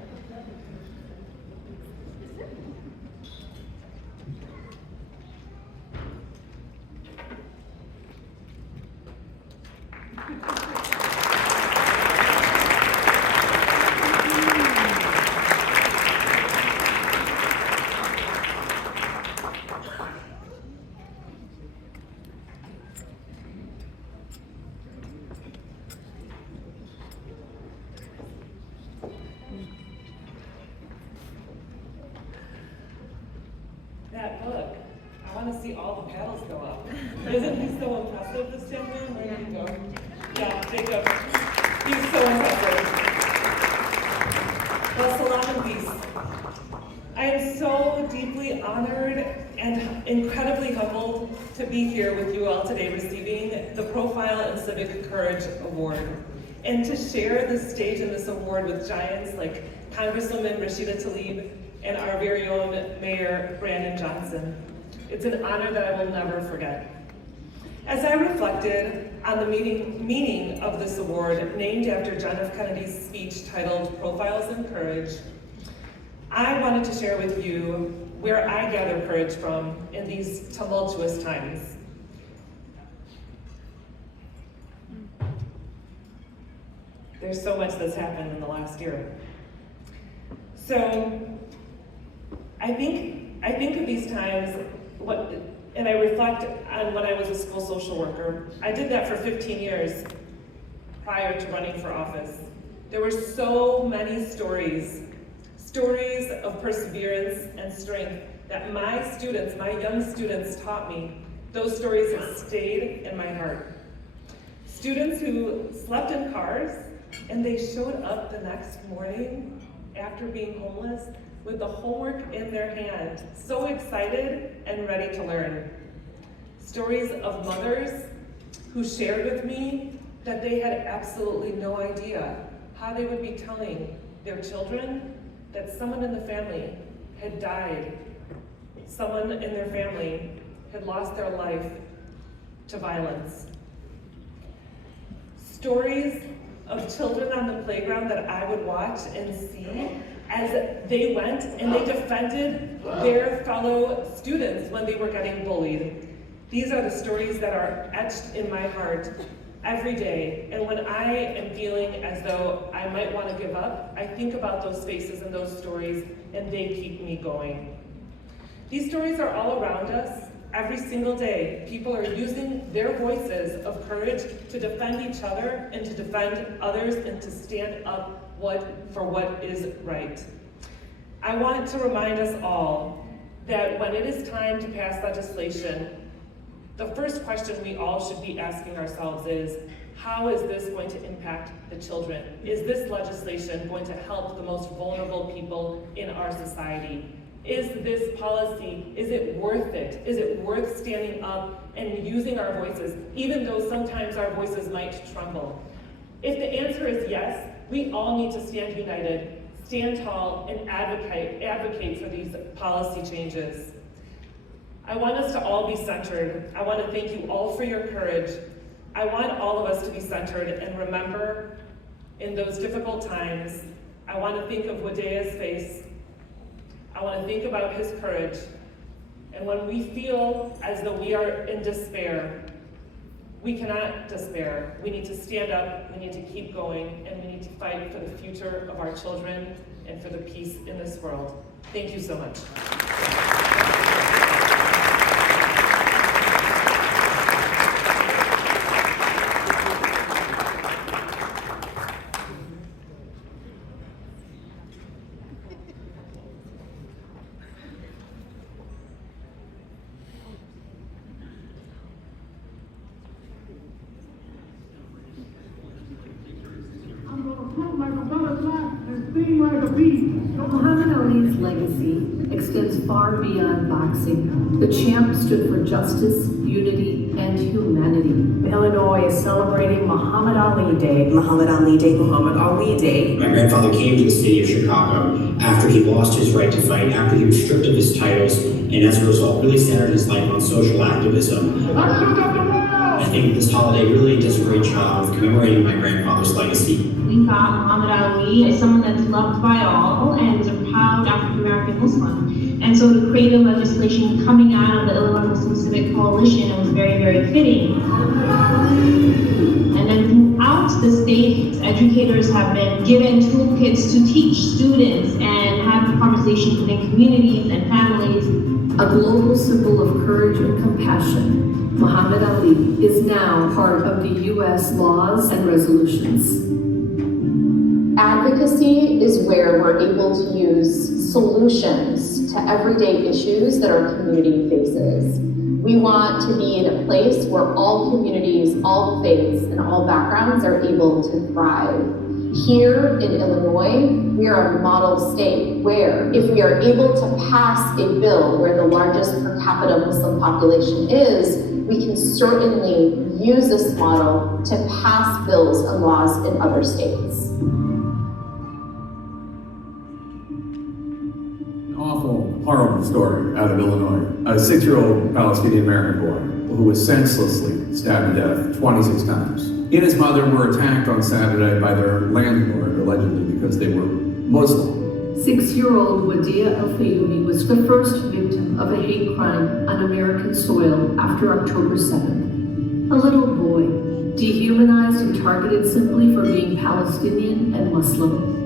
to see all the paddles go up. Isn't he so impressive, this young man? Where did he go? Yeah, Jacob. He's so impressive. Well, salam and peace. I am so deeply honored and incredibly humbled to be here with you all today receiving the Profile in Civic Courage Award and to share this stage and this award with giants like Congresswoman Rashida Tlaib and our very own Mayor Brandon Johnson. It's an honor that I will never forget. As I reflected on the meaning of this award, named after John F. Kennedy's speech titled Profiles in Courage, I wanted to share with you where I gather courage from in these tumultuous times. There's so much that's happened in the last year. So, I think of these times, and I reflect on when I was a school social worker. I did that for 15 years prior to running for office. There were so many stories of perseverance and strength that my students, my young students taught me. Those stories have stayed in my heart. Students who slept in cars and they showed up the next morning after being homeless with the homework in their hand, so excited and ready to learn. Stories of mothers who shared with me that they had absolutely no idea how they would be telling their children that someone in the family had died, someone in their family had lost their life to violence. Stories of children on the playground that I would watch and see as they went and they defended their fellow students when they were getting bullied. These are the stories that are etched in my heart every day. And when I am feeling as though I might want to give up, I think about those faces and those stories, and they keep me going. These stories are all around us. Every single day, people are using their voices of courage to defend each other and to defend others and to stand up for what is right. I want to remind us all that when it is time to pass legislation, the first question we all should be asking ourselves is, how is this going to impact the children? Is this legislation going to help the most vulnerable people in our society? Is this policy, is it worth it? Is it worth standing up and using our voices, even though sometimes our voices might tremble? If the answer is yes, we all need to stand united, stand tall, and advocate for these policy changes. I want us to all be centered. I want to thank you all for your courage. I want all of us to be centered and remember in those difficult times, I want to think of Wadea's face. I want to think about his courage. And when we feel as though we are in despair, we cannot despair. We need to stand up, we need to keep going, and we need to fight for the future of our children and for the peace in this world. Thank you so much. Muhammad Ali's legacy extends far beyond boxing. The champ stood for justice, unity, and humanity. Illinois is celebrating Muhammad Ali Day. Muhammad Ali Day. Muhammad Ali Day. My grandfather came to the city of Chicago after he lost his right to fight, after he was stripped of his titles, and as a result really centered his life on social activism. I think this holiday really does a great job of commemorating my grandfather's legacy. We thought Muhammad Ali is someone that's loved by all and is a proud African-American Muslim. And so to create a legislation coming out of the Illinois Muslim Civic Coalition, it was very, very fitting. And then throughout the state, educators have been given toolkits to teach students and have conversations within communities and families. A global symbol of courage and compassion, Muhammad Ali is now part of the U.S. laws and resolutions. Advocacy is where we're able to use solutions to everyday issues that our community faces. We want to be in a place where all communities, all faiths, and all backgrounds are able to thrive. Here in Illinois, we are a model state where if we are able to pass a bill where the largest per capita Muslim population is, we can certainly use this model to pass bills and laws in other states. An awful, horrible story out of Illinois. A 6-year-old Palestinian American boy who was senselessly stabbed to death 26 times. He and his mother were attacked on Saturday by their landlord, allegedly because they were Muslim. 6-year-old Wadia El-Fayoumy was the first victim of a hate crime on American soil after October 7th. A little boy, dehumanized and targeted simply for being Palestinian and Muslim.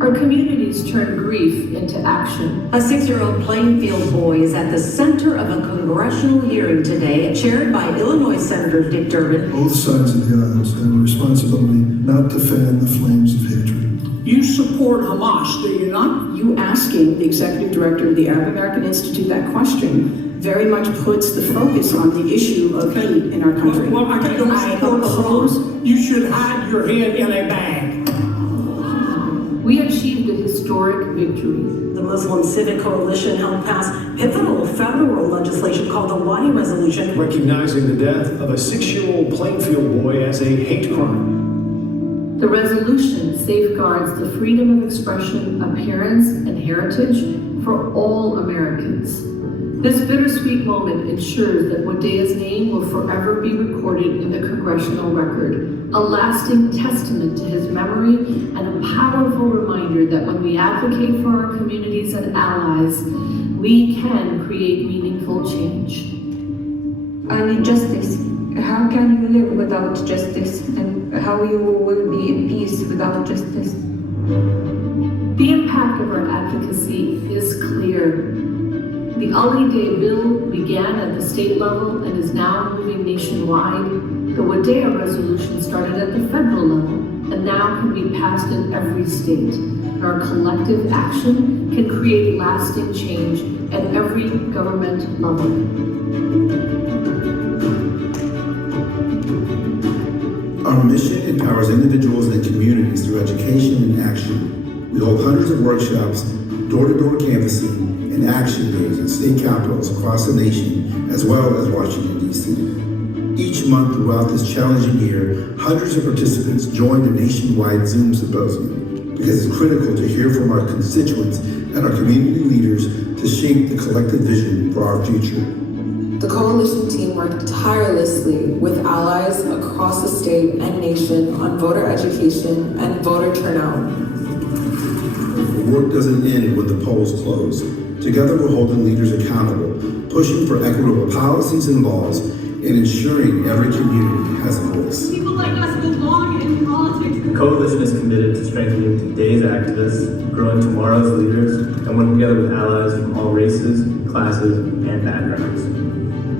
Our communities turn grief into action. A 6-year-old Plainfield boy is at the center of a congressional hearing today, chaired by Illinois Senator Dick Durbin. Both sides of the aisle have a responsibility not to fan the flames of hatred. You support Hamas, do you not? You asking the executive director of the Arab American Institute that question very much puts the focus on the issue of hate in our country. Well, I don't support Hamas. You should hide your head in a bag. We achieved a historic victory. The Muslim Civic Coalition helped pass pivotal federal legislation called the Wadi Resolution, recognizing the death of a 6-year-old Plainfield boy as a hate crime. The resolution safeguards the freedom of expression, appearance, and heritage for all Americans. This bittersweet moment ensures that Wadia's name will forever be recorded in the congressional record, a lasting testament to his memory and a powerful reminder that when we advocate for our communities and allies, we can create meaningful change. I need justice. How can you live without justice? And how you will be in peace without justice? The impact of our advocacy is clear. The Ali Day bill began at the state level and is now moving nationwide. The Wadia resolution started at the federal level and now can be passed in every state. And our collective action can create lasting change at every government level. Our mission empowers individuals and communities through education and action. We hold hundreds of workshops, door-to-door canvassing, and action days in state capitals across the nation, as well as Washington, D.C. Each month throughout this challenging year, hundreds of participants joined a nationwide Zoom symposium because it's critical to hear from our constituents and our community leaders to shape the collective vision for our future. The coalition team worked tirelessly with allies across the state and nation on voter education and voter turnout. The work doesn't end when the polls close. Together we're holding leaders accountable, pushing for equitable policies and laws, and ensuring every community has a voice. People like us belong in politics. The coalition is committed to strengthening today's activists, growing tomorrow's leaders, and working together with allies from all races, classes, and backgrounds.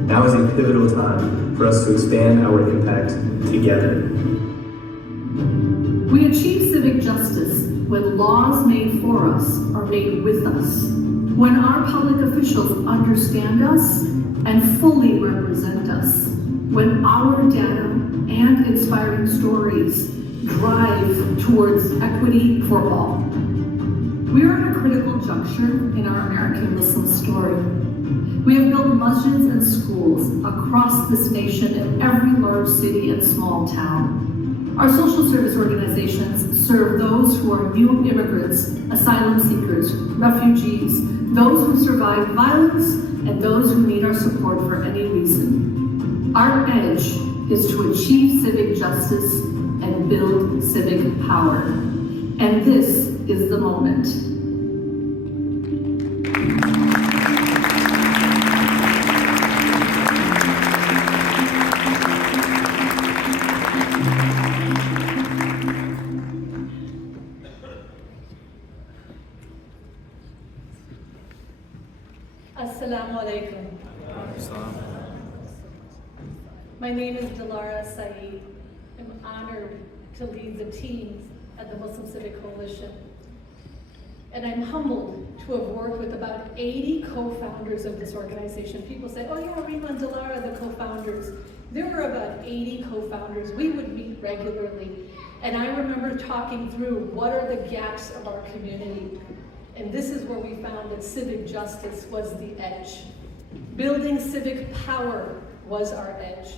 Now is a pivotal time for us to expand our impact together. We achieve civic justice when laws made for us are made with us. When our public officials understand us and fully represent us. When our data and inspiring stories drive towards equity for all. We are at a critical juncture in our American Muslim story. We have built masjids and schools across this nation in every large city and small town. Our social service organizations serve those who are new immigrants, asylum seekers, refugees, those who survived violence, and those who need our support for any reason. Our edge is to achieve civic justice and build civic power. And this is the moment. Assalamu alaikum. My name is Dilara Saeed. I'm honored to lead the team at the Muslim Civic Coalition. And I'm humbled to have worked with about 80 co-founders of this organization. People say, oh yeah, Rima and Delara, the co-founders. There were about 80 co-founders. We would meet regularly. And I remember talking through what are the gaps of our community. And this is where we found that civic justice was the edge. Building civic power was our edge.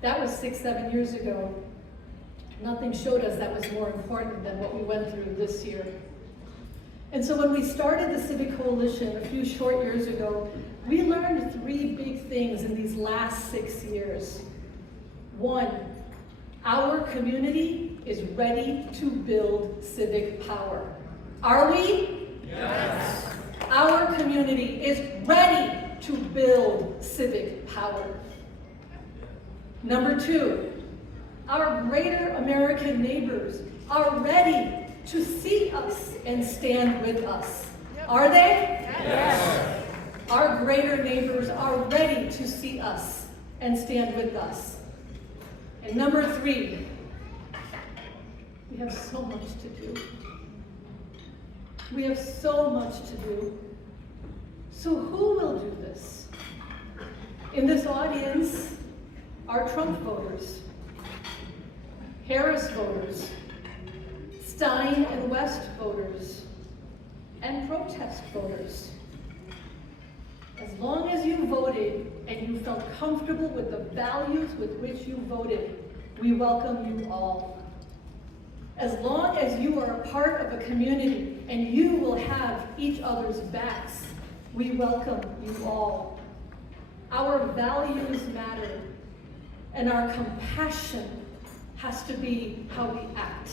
That was 6-7 years ago. Nothing showed us that was more important than what we went through this year. And so when we started the Civic Coalition a few short years ago, we learned 3 big things in these last 6 years. 1, our community is ready to build civic power. Are we? Yes. Our community is ready to build civic power. Number 2, our greater American neighbors are ready to see us and stand with us. Are they? Yes. Our greater neighbors are ready to see us and stand with us. And number 3, we have so much to do. We have so much to do. So who will do this? In this audience are Trump voters, Harris voters, Stein and West voters, and protest voters. As long as you voted and you felt comfortable with the values with which you voted, we welcome you all. As long as you are a part of a community and you will have each other's backs, we welcome you all. Our values matter, and our compassion has to be how we act.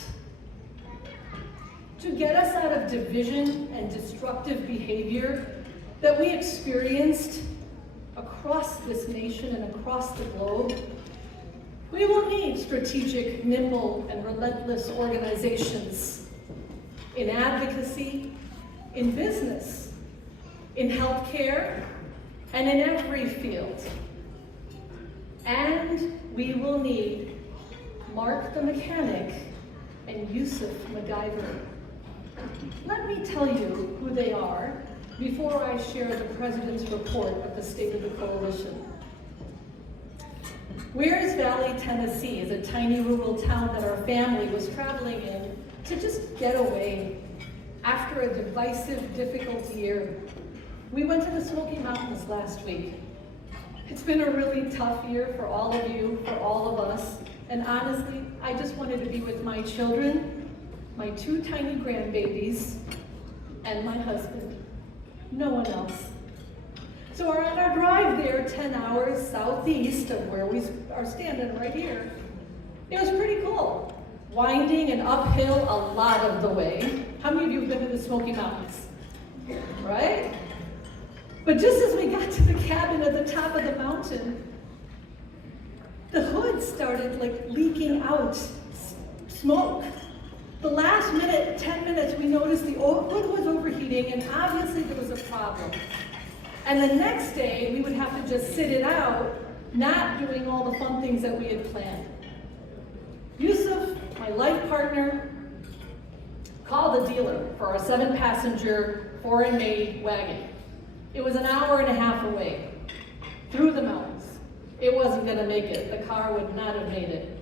To get us out of division and destructive behavior that we experienced across this nation and across the globe, we will need strategic, nimble, and relentless organizations in advocacy, in business, in healthcare, and in every field. And we will need Mark the mechanic and Yusuf MacGyver. Let me tell you who they are before I share the President's report of the State of the Coalition. Wears Valley, Tennessee is a tiny rural town that our family was traveling in to just get away after a divisive, difficult year. We went to the Smoky Mountains last week. It's been a really tough year for all of you, for all of us, and honestly, I just wanted to be with my children, my 2 tiny grandbabies, and my husband. No one else. So on our drive there, 10 hours southeast of where we are standing right here, it was pretty cool. Winding and uphill a lot of the way. How many of you have been to the Smoky Mountains? Right? But just as we got to the cabin at the top of the mountain, the hood started like leaking out smoke. The last minute, 10 minutes, we noticed the hood was overheating and obviously there was a problem. And the next day, we would have to just sit it out, not doing all the fun things that we had planned. Yusuf, my life partner, called the dealer for our 7-passenger foreign-made wagon. It was an hour and a half away, through the mountains. It wasn't gonna make it. The car would not have made it.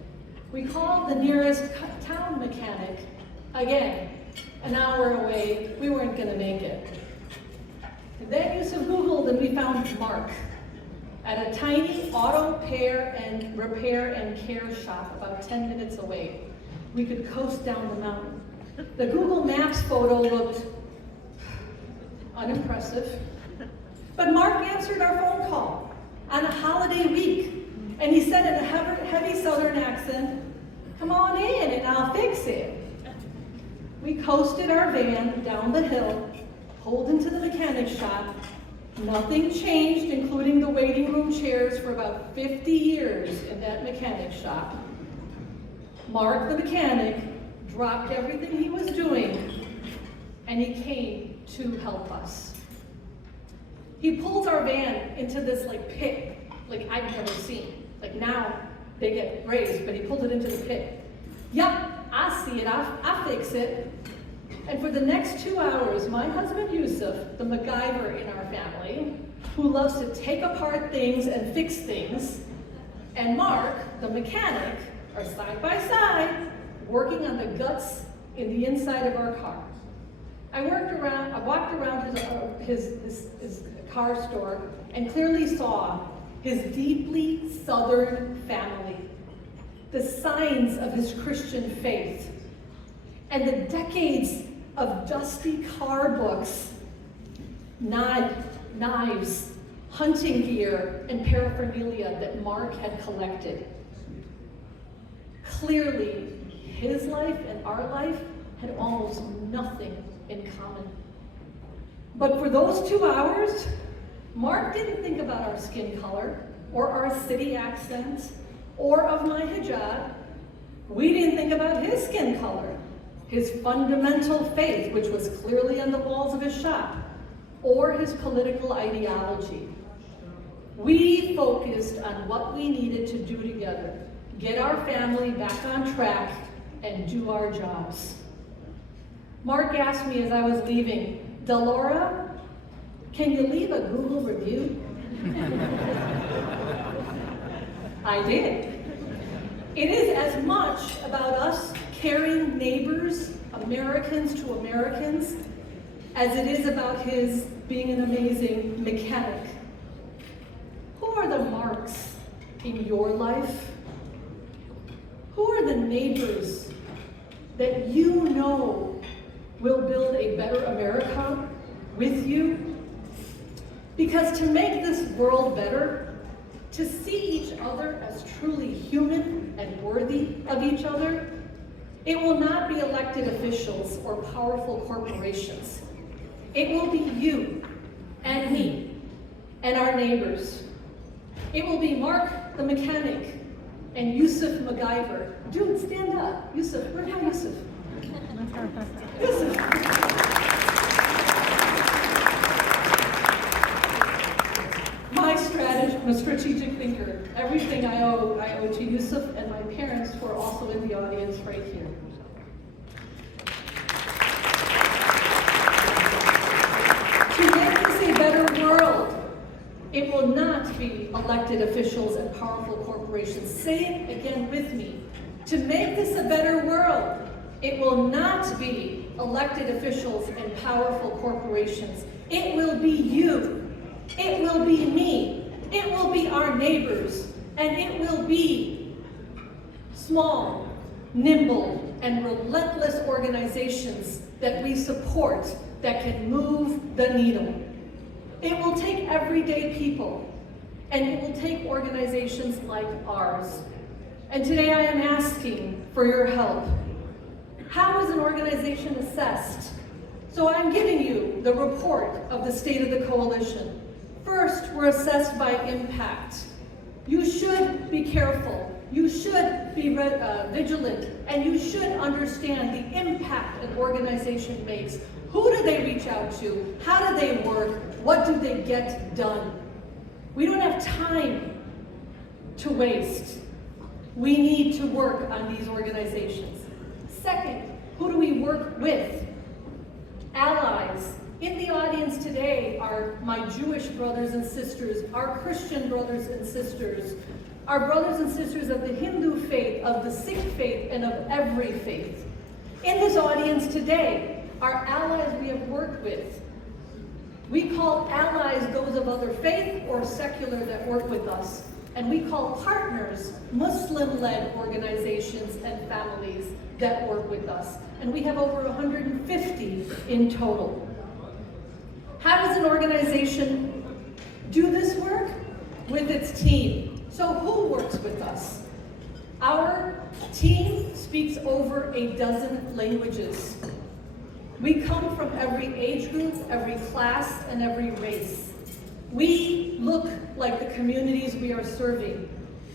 We called the nearest town mechanic. Again, an hour away, we weren't gonna make it. And then Yusuf Googled and we found Mark at a tiny auto repair and care shop about 10 minutes away. We could coast down the mountain. The Google Maps photo looked unimpressive, but Mark answered our phone call on a holiday week, and he said in a heavy Southern accent, "Come on in and I'll fix it." We coasted our van down the hill, pulled into the mechanic shop. Nothing changed, including the waiting room chairs for about 50 years in that mechanic shop. Mark, the mechanic, dropped everything he was doing, and he came to help us. He pulled our van into this pit, I've never seen. Now they get raised, but he pulled it into the pit. Yup, I see it, I fix it. And for the next 2 hours, my husband Yusuf, the MacGyver in our family, who loves to take apart things and fix things, and Mark, the mechanic, are side by side, working on the guts in the inside of our car. I walked around his car store and clearly saw his deeply Southern family, the signs of his Christian faith, and the decades of dusty car books, knives, hunting gear, and paraphernalia that Mark had collected. Clearly, his life and our life had almost nothing in common. But for those 2 hours, Mark didn't think about our skin color, or our city accent, or of my hijab. We didn't think about his skin color, his fundamental faith, which was clearly on the walls of his shop, or his political ideology. We focused on what we needed to do together, get our family back on track, and do our jobs. Mark asked me as I was leaving, Delora, can you leave a Google review? I did. It is as much about us caring neighbors, Americans to Americans, as it is about his being an amazing mechanic. Who are the Marks in your life? Who are the neighbors that you know will build a better America with you? Because to make this world better, to see each other as truly human and worthy of each other, it will not be elected officials or powerful corporations. It will be you and me and our neighbors. It will be Mark the mechanic and Yusuf MacGyver. Dude, stand up. Yusuf, where's my Yusuf? Yusuf. I'm a strategic thinker. Everything I owe to Yusuf and my parents, who are also in the audience right here. To make this a better world, it will not be elected officials and powerful corporations. Say it again with me. To make this a better world, it will not be elected officials and powerful corporations. It will be you. It will be me. It will be our neighbors, and it will be small, nimble, and relentless organizations that we support that can move the needle. It will take everyday people, and it will take organizations like ours. And today I am asking for your help. How is an organization assessed? So I'm giving you the report of the State of the Coalition. First, we're assessed by impact. You should be careful. You should be vigilant, and you should understand the impact an organization makes. Who do they reach out to? How do they work? What do they get done? We don't have time to waste. We need to work on these organizations. Second, who do we work with? Allies. In the audience today are my Jewish brothers and sisters, our Christian brothers and sisters, our brothers and sisters of the Hindu faith, of the Sikh faith, and of every faith. In this audience today are allies we have worked with. We call allies those of other faith or secular that work with us. And we call partners Muslim-led organizations and families that work with us. And we have over 150 in total. How does an organization do this work? With its team. So who works with us? Our team speaks over a dozen languages. We come from every age group, every class, and every race. We look like the communities we are serving.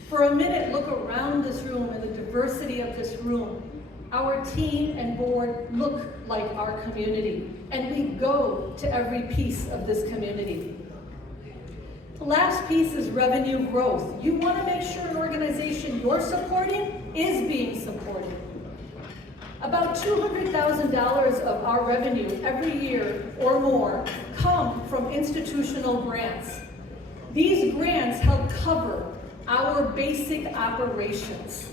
For a minute, look around this room and the diversity of this room. Our team and board look like our community, and we go to every piece of this community. The last piece is revenue growth. You want to make sure an organization you're supporting is being supported. About $200,000 of our revenue every year or more come from institutional grants. These grants help cover our basic operations.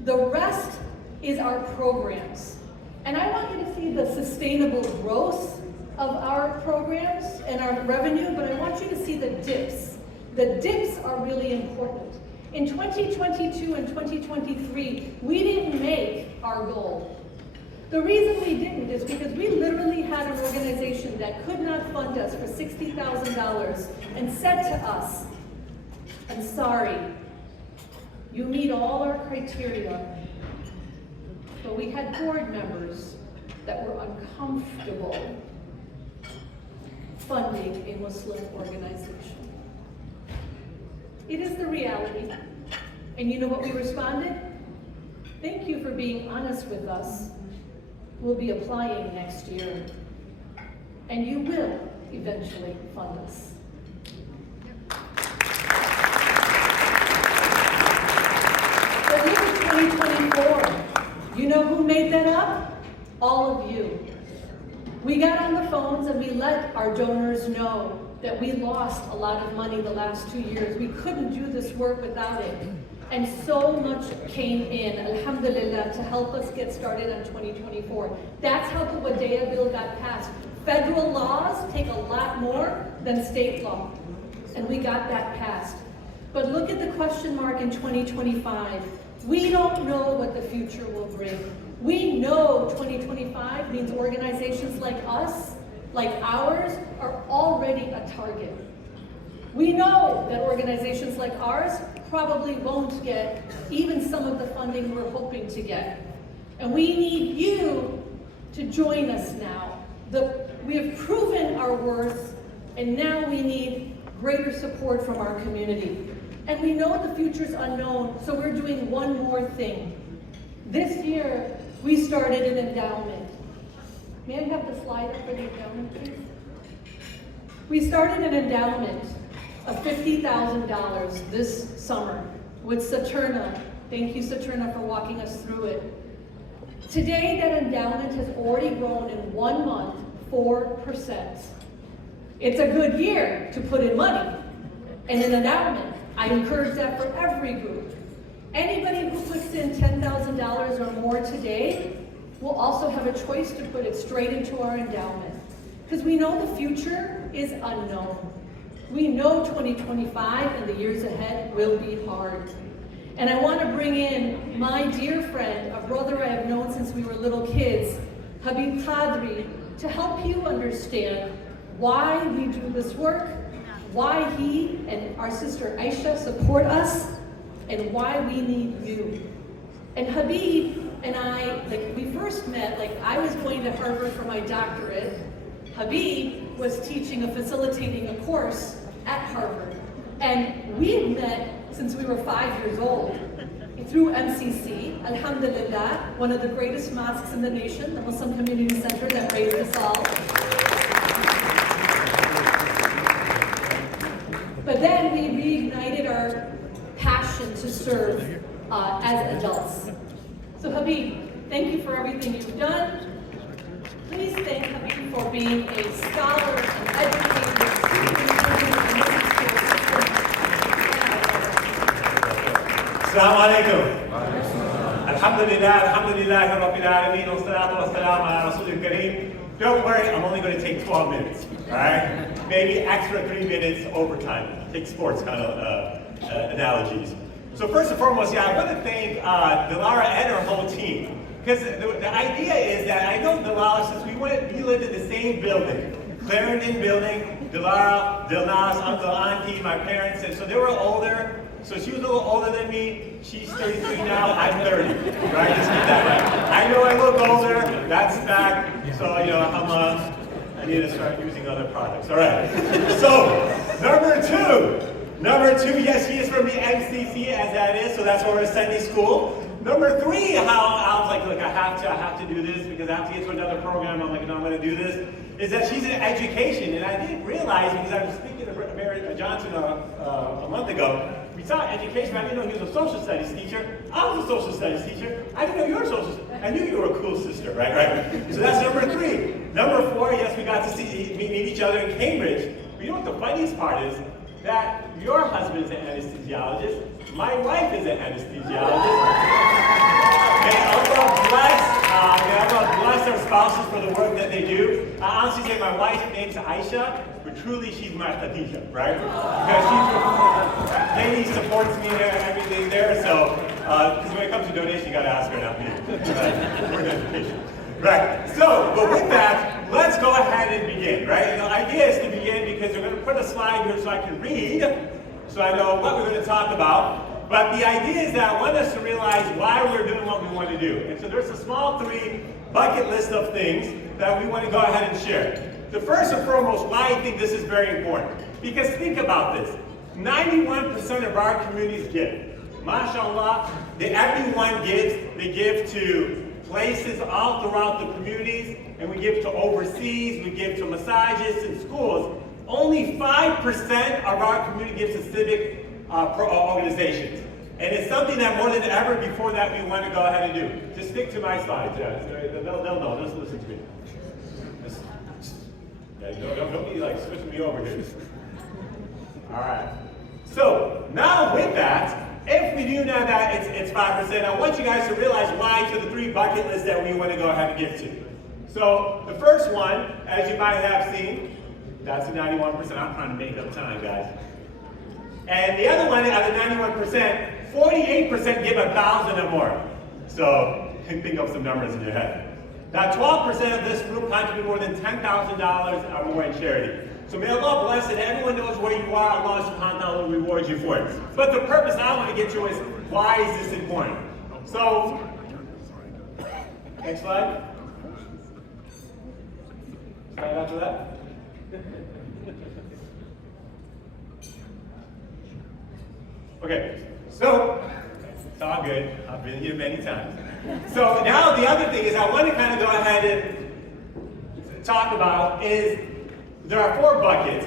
The rest is our programs. And I want you to see the sustainable growth of our programs and our revenue, but I want you to see the dips. The dips are really important. In 2022 and 2023, we didn't make our goal. The reason we didn't is because we literally had an organization that could not fund us for $60,000 and said to us, I'm sorry, you meet all our criteria, but we had board members that were uncomfortable funding a Muslim organization. It is the reality. And you know what we responded? Thank you for being honest with us. We'll be applying next year. And you will eventually fund us. But look at 2024. You know who made that up? All of you. We got on the phones and we let our donors know that we lost a lot of money the last 2 years. We couldn't do this work without it. And so much came in, alhamdulillah, to help us get started on 2024. That's how the Wadea bill got passed. Federal laws take a lot more than state law. And we got that passed. But look at the question mark in 2025. We don't know what the future will bring. We know 2025 means organizations like us, like ours, are already a target. We know that organizations like ours probably won't get even some of the funding we're hoping to get. And we need you to join us now. We have proven our worth, and now we need greater support from our community. And we know the future's unknown, so we're doing one more thing. This year, we started an endowment. May I have the slide up for the endowment, please? We started an endowment of $50,000 this summer with Saturna. Thank you, Saturna, for walking us through it. Today, that endowment has already grown in 1 month 4%. It's a good year to put in money and an endowment. I encourage that for every group. Anybody who puts in $10,000 or more today will also have a choice to put it straight into our endowment. Because we know the future is unknown. We know 2025 and the years ahead will be hard. And I want to bring in my dear friend, a brother I have known since we were little kids, Habib Qadri, to help you understand why we do this work, why he and our sister Aisha support us, and why we need you. And Habib and I, we first met, I was going to Harvard for my doctorate. Habib was facilitating a course at Harvard. And we had met since we were 5 years old through MCC, alhamdulillah, one of the greatest mosques in the nation, the Muslim Community Center that raised us all. But then we reignited our passion to serve as adults. So Habib, thank you for everything you've done. Please thank Habib for being a scholar and educator, Assalamu alaikum. Alhamdulillah, Rabbil Alameen, wa salatu wa salam ala Rasulil Kareem. Don't worry, I'm only going to take 12 minutes, all right? Maybe extra 3 minutes overtime. Take sports kind of analogies. So first and foremost, I want to thank Dilara and her whole team. Because the idea is that I know Dilara since we lived in the same building. Clarendon building, Dilara, Dilnas, uncle, auntie, my parents, and so they were older. So she was a little older than me. She's 33 now, I'm 30. Right? Just keep that right. I know I look older, that's fact. So, I need to start using other products. All right. So, number two, yes, she is from the MCC as that is, so that's why we're sending school. Number 3, how I was like, look, I have to do this because I have to get to another program. I'm like, no, I'm going to do this. Is that she's in education, and I didn't realize because I was speaking to Mary Johnson a month ago. We he taught education. I didn't know he was a social studies teacher. I was a social studies teacher. I didn't know you were a social studies. I knew you were a cool sister, right? So that's number 3. Number 4, yes, we got to meet each other in Cambridge. But you know what the funniest part is? That your husband is an anesthesiologist. My wife is an anesthesiologist. May Allah bless our spouses for the work that they do. I honestly say my wife's name's Aisha, but truly she's my Khadija, right? Because Katie supports me and everything there, so, because when it comes to donation, you gotta ask her, not me. Right? For education. Right, so, but with that, let's go ahead and begin, right? And the idea is to begin because we're going to put a slide here so I can read, so I know what we're going to talk about. But the idea is that I want us to realize why we're doing what we want to do. And so there's a small 3 bucket list of things that we want to go ahead and share. The first and foremost, why I think this is very important. Because think about this, 91% of our communities give. MashaAllah, everyone gives. They give to places all throughout the communities, and we give to overseas, we give to massages and schools. Only 5% of our community gives to civic organizations. And it's something that more than ever before that we want to go ahead and do. Just stick to my slides, they'll know, just listen to me. Don't be like switching me over here. All right. So now with that, if we do know that it's 5%, I want you guys to realize why to the 3 bucket lists that we want to go ahead and get to. So the first one, as you might have seen, that's the 91%. I'm trying to make up time, guys. And the other one, out of the 91%, 48% give 1,000 or more. So you can think of some numbers in your head. Now 12% of this group contribute more than $10,000 or more in charity. So may Allah bless it. Everyone knows where you are. Allah subhanahu wa ta'ala will reward you for it. But the purpose I want to get to is, why is this important? So, next slide. Slide after that. Okay, so, it's all good. I've been here many times. So now the other thing is I want to kind of go ahead and talk about is, there are 4 buckets,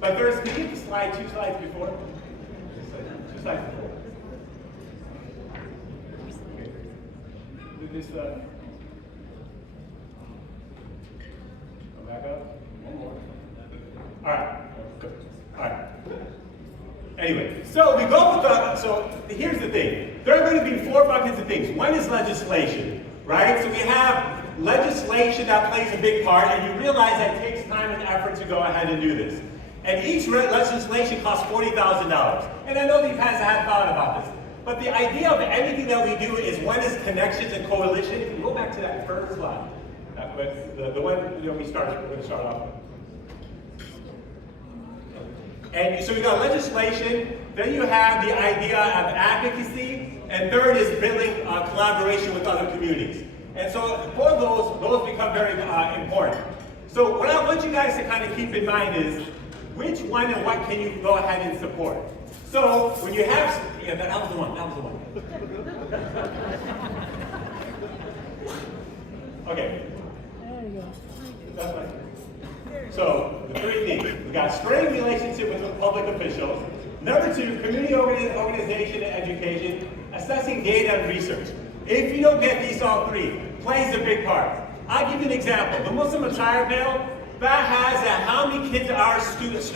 but there's, can you get the slide 2 slides before? 2 slides before. Okay. Do this, come back up, 1 more. All right, good. All right. Anyway, so we go with so here's the thing. There are going to be 4 buckets of things. One is legislation, right? So we have legislation that plays a big part, and you realize that it takes time and effort to go ahead and do this. And each legislation costs $40,000. And I know that you guys have thought about this. But the idea of anything that we do is, one is connections and coalition. If you go back to that first slide, the one we're going to start off with. And so we got legislation, then you have the idea of advocacy, and third is building collaboration with other communities. And so for those become very important. So what I want you guys to kind of keep in mind is, which one and what can you go ahead and support? So when you have, yeah, that was the one, Okay. There you go. So, the 3 things. We got strained relationship with public officials. Number 2, community organization and education, assessing data and research. If you don't get these all 3, plays a big part. I'll give you an example. The Muslim attire bill, that has how many kids our students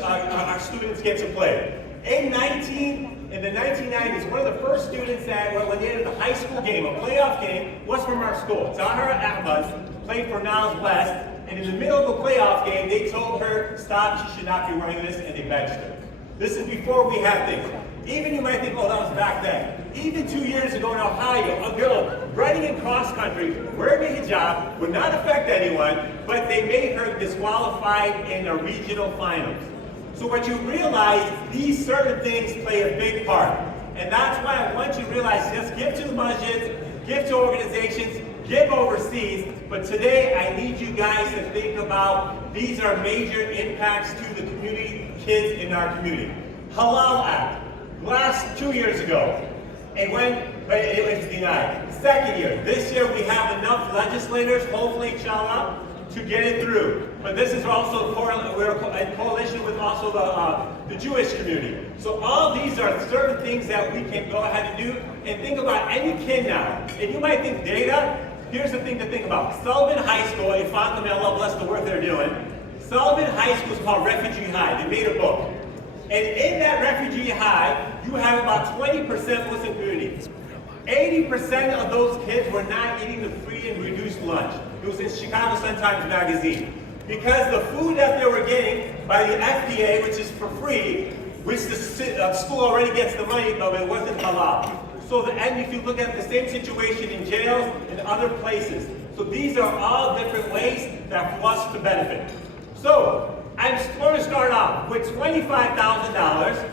get to play. In the 1990s, one of the first students that, when they did a high school game, a playoff game, was from our school. Zahra Ahmad played for Niles West. And in the middle of the playoff game, they told her, stop, she should not be wearing this, and they benched her. This is before we had things. Even you might think, oh, that was back then. Even 2 years ago in Ohio, a girl running in cross country, wearing a hijab, would not affect anyone, but they made her disqualified in a regional finals. So what you realize, these certain things play a big part. And that's why I want you to realize, just give to the masjids, give to organizations, give overseas, but today I need you guys to think about, these are major impacts to the community, kids in our community. Halal Act, last 2 years ago, it was denied. Second year, this year we have enough legislators, hopefully inshallah, to get it through. But this is also, we're in coalition with also the Jewish community. So all these are certain things that we can go ahead and do. And think about any kid now. And you might think data, here's the thing to think about. Sullivan High School, in Fontaine, Allah bless the work they're doing. Sullivan High School is called Refugee High. They made a book. And in that Refugee High, you have about 20% Muslim community. 80% of those kids were not eating the free and reduced lunch. It was in Chicago Sun-Times magazine. Because the food that they were getting by the FDA, which is for free, which the school already gets the money, but it wasn't halal. So and if you look at the same situation in jails and other places. So these are all different ways that for us to benefit. So I'm going to start off with $25,000.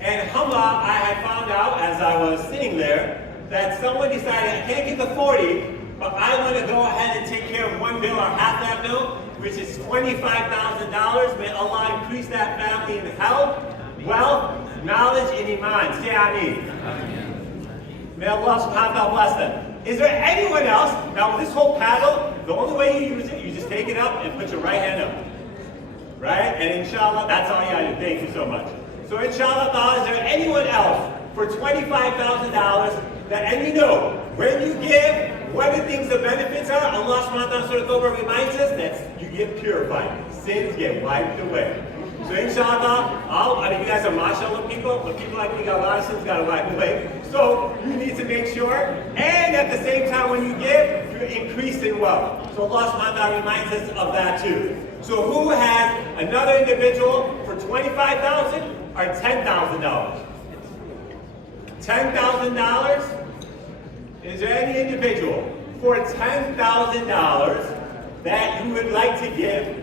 And alhamdulillah, I had found out as I was sitting there that someone decided I can't get the 40, but I want to go ahead and take care of one bill or half that bill, which is $25,000. May Allah increase that family in health, wealth, knowledge, and iman. Say Ameen. May Allah subhanahu wa ta'ala bless them. Is there anyone else? Now this whole paddle, the only way you use it, you just take it up and put your right hand up. Right? And inshallah, that's all you gotta do. Thank you so much. So inshallah, is there anyone else for $25,000 that, and you know, when you give, one of the things, the benefits are, Allah subhanahu wa ta'ala reminds us that you get purified. Sins get wiped away. So inshallah, you guys are mashallah people, but people like me got a lot of sins got to wipe away. So you need to make sure, and at the same time when you give, you increase in wealth. So Allah subhanahu wa ta'ala reminds us of that too. So who has another individual for $25,000 or $10,000? $10,000? Is there any individual for $10,000 that you would like to give?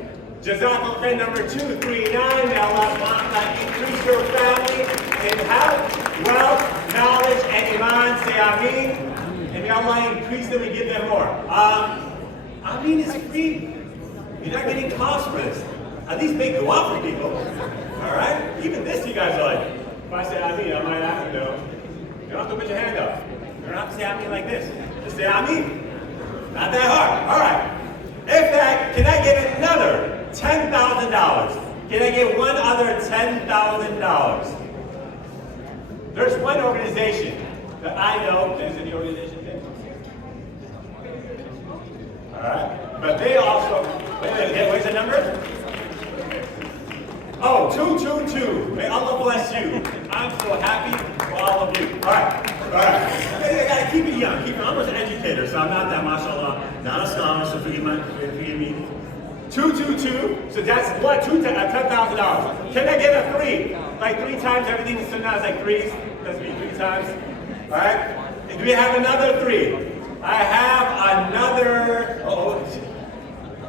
Jazakallah khair number 239. May Allah subhanahu wa ta'ala increase your family in health, wealth, knowledge, and iman. Say Ameen. And may Allah increase them and give them more. Ameen is free. You're not getting cost for this. At least make dua for people. Alright? Even this you guys are like, if I say Ameen, I might have to go. You don't have to put your hand up. You don't have to say Ameen like this. Just say Ameen. Not that hard. Alright. If that, can I get another $10,000? Can I get one other $10,000? There's one organization that I know. Is it the organization thing? Alright. But they also, where's the number? Oh, 222. May Allah bless you. I'm so happy for all of you. Alright. I gotta keep it young. I'm almost an educator, so I'm not that mashallah. Not a scholar, so forgive me. 222, so that's what? $10,000. Can I get a 3? Like 3 times everything is sunnah is like 3s. Doesn't mean 3 times. Alright? Do we have another 3? I have another,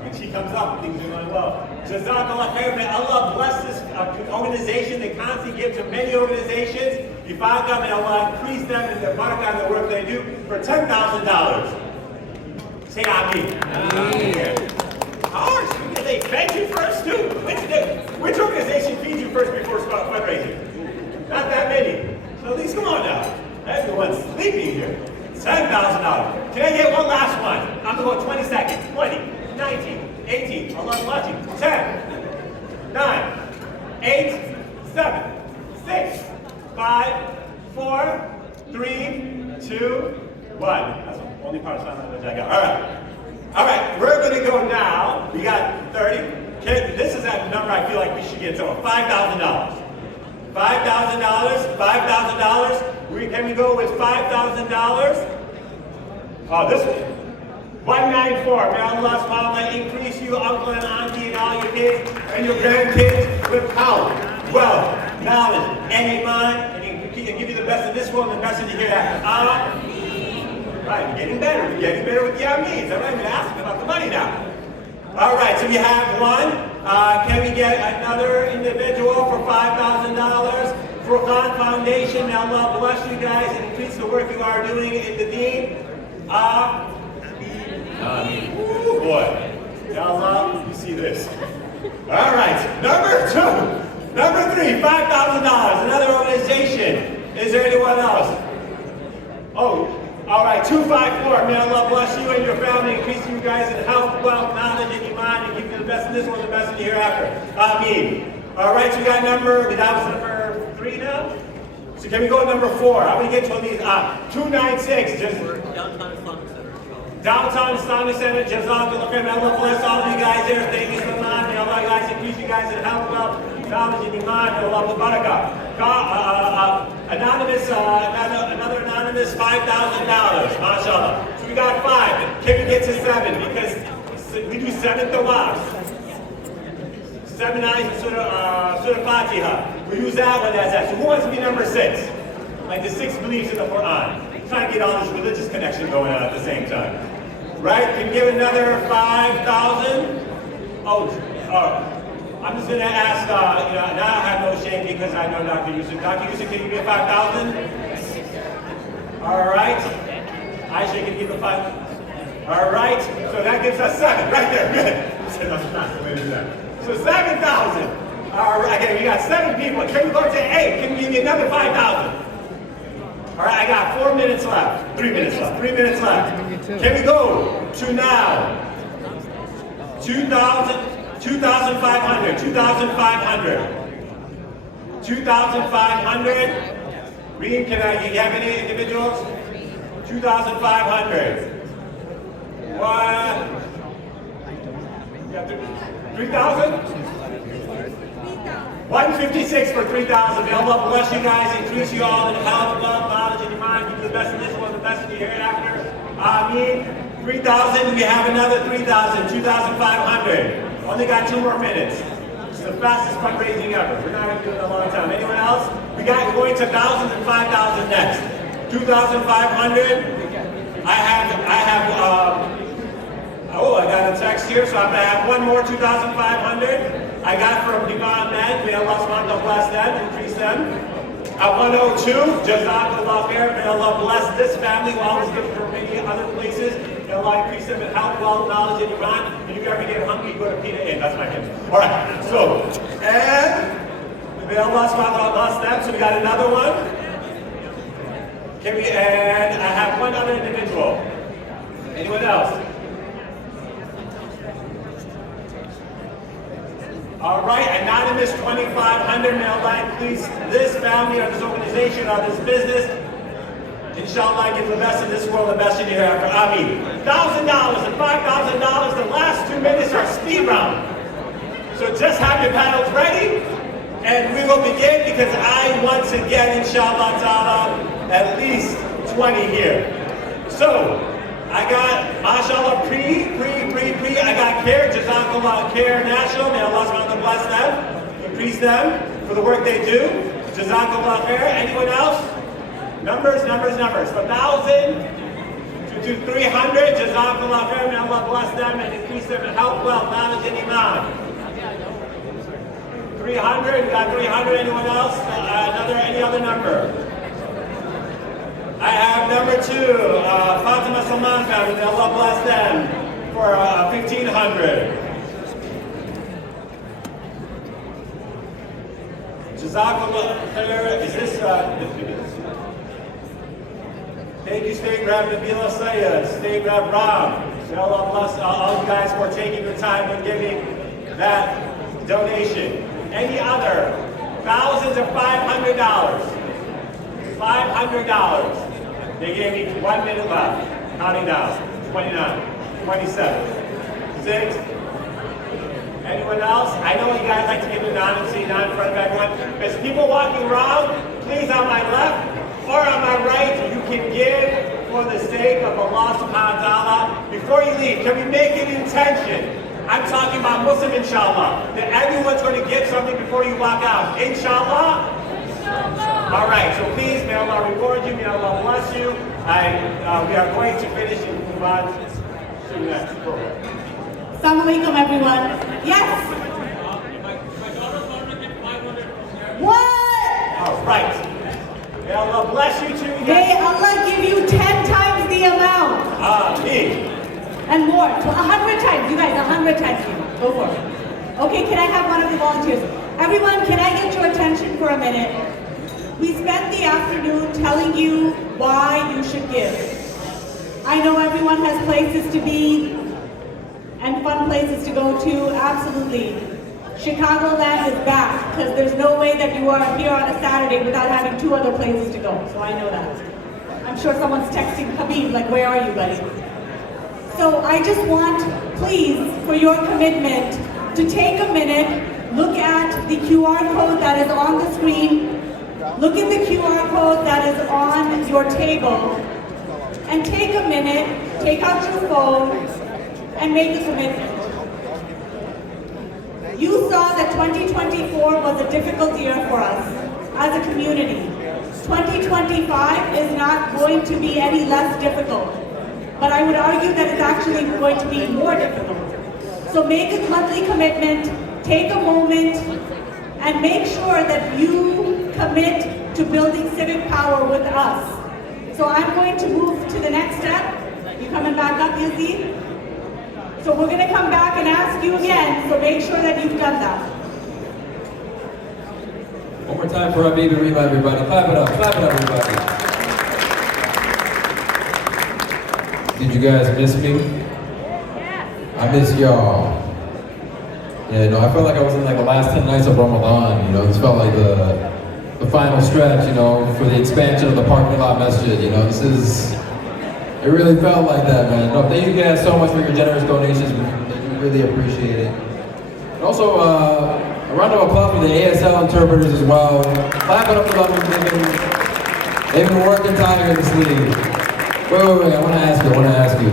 when she comes up, things are going well. Jazakallah khair. May Allah bless this organization. They constantly give to many organizations. You found them, and Allah increase them in their barakah and the work they do for $10,000. Say Ameen. Ameen. Ours, because they fed you first too. Which organization feeds you first before fundraising? Not that many. So at least come on now. Everyone's sleeping here. $10,000. Can I get one last one? I'm going to go 20 seconds. 20, 19, 18. Allah's watching. 10, 9, 8, 7, 6, 5, 4, 3, 2, 1. That's the only part of sign language I got. All right, we're going to go now. We got 30. Okay, this is that number I feel like we should get to. $5,000. $5,000. $5,000. Can we go with $5,000? Oh, this one. 194. May Allah subhanahu wa ta'ala increase you, uncle and auntie, and all your kids and your grandkids with power, wealth, knowledge, and iman, and give you the best of this world and the best of the hereafter. Right, we're getting better. We're getting better with the Ameen. I'm not even asking about the money now. All right, so we have one. Can we get another individual for $5,000? Furqan Foundation, may Allah bless you guys and increase the work you are doing in the deen. Ooh, boy. Ya Allah, you see this. All right, number 2. Number 3, $5,000. Another organization. Is there anyone else? Oh, all right, 254. May Allah bless you and your family, increase you guys in health, wealth, knowledge, and this world, the best in the hereafter. Amen. All right, so that was number 3 now. So can we go to number 4? How many get to these? 296. Just Downtown Islamic Center. Jazakallah khair. Allah bless all of you guys there. Thank you so much. May Allah guys increase you guys in health, wealth, knowledge, and iman. May Allah barakah. Anonymous, another anonymous, $5,000. MashaAllah. So we got 5. Can we get to 7? Because we do 7 tawafs. 7 eyes in Surah Fatiha. We use that one as that. So who wants to be number 6? Like the 6 beliefs in the Quran. Trying to get all this religious connection going on at the same time. Right? Can you give another 5,000? I'm just going to ask, now I have no shame because I know Dr. Yusuf. Dr. Yusuf, can you give 5,000? All right. Aisha, can you give a 5? All right. So that gives us 7. Right there. Good. So 7,000. All right. Okay, we got 7 people. Can we go to 8? Can you give me another 5,000? All right, I got 4 minutes left. 3 minutes left. 3 minutes left. Can we go to now? 2,500. 2,500. 2,500. Reem, you have any individuals? 2,500. 3,000? 156 for 3,000. May Allah bless you guys, increase you all in health, love, knowledge, and your mind. Give you the best in this world, the best in the hereafter. Ameen. 3,000. We have another 3,000. 2,500. Only got 2 more minutes. It's the fastest fundraising ever. We're not going to do it in a long time. Anyone else? We got going to thousands and 5,000 next. 2,500. I got a text here, so I'm going to have one more 2,500. I got from Divan Men. May Allah subhanahu wa ta'ala bless them, increase them. At 102, Jazakallah khair. May Allah bless this family who always gives from many other places. May Allah increase them in health, wealth, knowledge, and Iman. And if you ever get hungry, go to Pita Inn. That's my hint. All right. So, and may Allah subhanahu wa ta'ala bless them. So we got another one. And I have one other individual. Anyone else? All right, anonymous 2,500. May Allah increase this family or this organization or this business. Inshallah, give the best in this world, the best in the hereafter. Ameen. $1,000 and $5,000. The last 2 minutes are speed round. So just have your paddles ready, and we will begin because I once again, inshallah ta'ala, at least 20 here. So, I got, mashallah, I got CARE, Jazakallah CARE National. May Allah subhanahu wa ta'ala bless them, increase them for the work they do. Jazakallah CARE. Anyone else? Numbers. From 1,000 to 300. Jazakallah CARE. May Allah bless them and increase them in health, wealth, knowledge, and iman. 300. We got 300. Anyone else? Any other number? I have number 2, Fatima Salman family. May Allah bless them for 1,500. Jazakallah khair. Is this? Thank you, State Rep Nabila Sayed, State Rep Ram. May Allah bless all you guys for taking your time and giving that donation. Any other? Thousands of $500. $500. They gave me 1 minute left. Counting down. 29, 27, 6. Anyone else? I know you guys like to give anonymity, not in front of everyone. There's people walking around. Please, on my left or on my right, you can give for the sake of Allah subhanahu wa ta'ala. Before you leave, can we make an intention? I'm talking about Muslim, inshallah. That everyone's going to give something before you walk out. Inshallah? All right, so please, may Allah reward you, may Allah bless you. We are going to finish and move on to the next program. Assalamu alaikum, everyone. Yes? What? All right. May Allah bless you too. May Allah give you 10 times the amount. Me. And more, to 100 times. You guys, 100 times. Go for it. Okay, can I have one of the volunteers? Everyone, can I get your attention for a minute? We spent the afternoon telling you why you should give. I know everyone has places to be. and fun places to go to, absolutely. Chicagoland is back, because there's no way that you are here on a Saturday without having 2 other places to go, so I know that. I'm sure someone's texting Habib, like, where are you, buddy? So I just want, please, for your commitment, to take a minute, look at the QR code that is on the screen, look at the QR code that is on your table, and take a minute, take out your phone, and make a commitment. You saw that 2024 was a difficult year for us as a community. 2025 is not going to be any less difficult, but I would argue that it's actually going to be more difficult. So make a monthly commitment, take a moment, and make sure that you commit to building civic power with us. So I'm going to move to the next step. You coming back up, Yazid? So we're going to come back and ask you again, so make sure that you've done that. One more time for Habib and Rima, everybody. Clap it up, everybody. Did you guys miss me? I miss y'all. Yeah, no, I felt like I was in like the last 10 nights of Ramadan, you know, this felt like the final stretch, you know, for the expansion of the parking lot masjid, you know, it really felt like that, man. No, thank you guys so much for your generous donations, we really appreciate it. And also, a round of applause for the ASL interpreters as well. Clap it up for them, they've been working tirelessly. Wait, I want to ask you.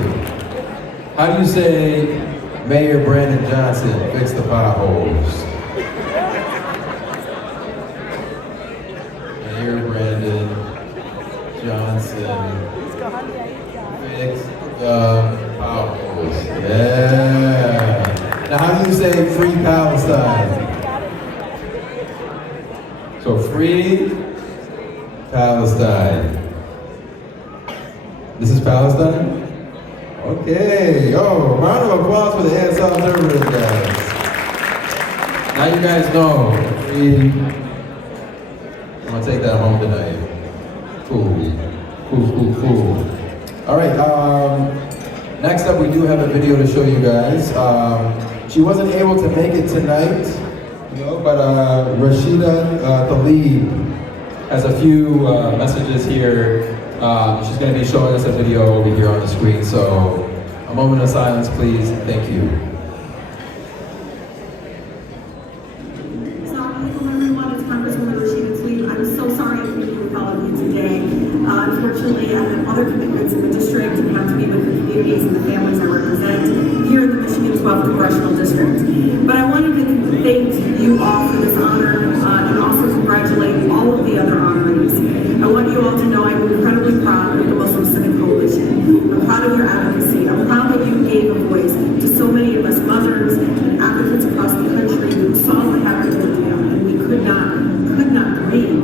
How do you say Mayor Brandon Johnson fix the potholes? Mayor Brandon Johnson fix the potholes. Yeah. Now how do you say free Palestine? So free Palestine. This is Palestine? Okay, round of applause for the ASL interpreters, guys. Now you guys know, I'm gonna take that home tonight. Cool. All right, next up we do have a video to show you guys. She wasn't able to make it tonight, you know, but Rashida Tlaib has a few messages here. She's going to be showing us a video over here on the screen, so a moment of silence, please. Thank you. Assalamualaikum everyone, it's Congresswoman Rashida Tlaib. I'm so sorry I couldn't be with all of you today. Unfortunately, I have other commitments in the district and have to be with the communities and the families I represent here in the Michigan 12th Congressional District. But I wanted to thank you all for this honor and also congratulate all of the other honorees. I want you all to know I'm incredibly proud of the Muslim Civic Coalition. I'm proud of your advocacy. I'm proud that you gave a voice to so many of us mothers and advocates across the country who saw what happened in India, and we could not breathe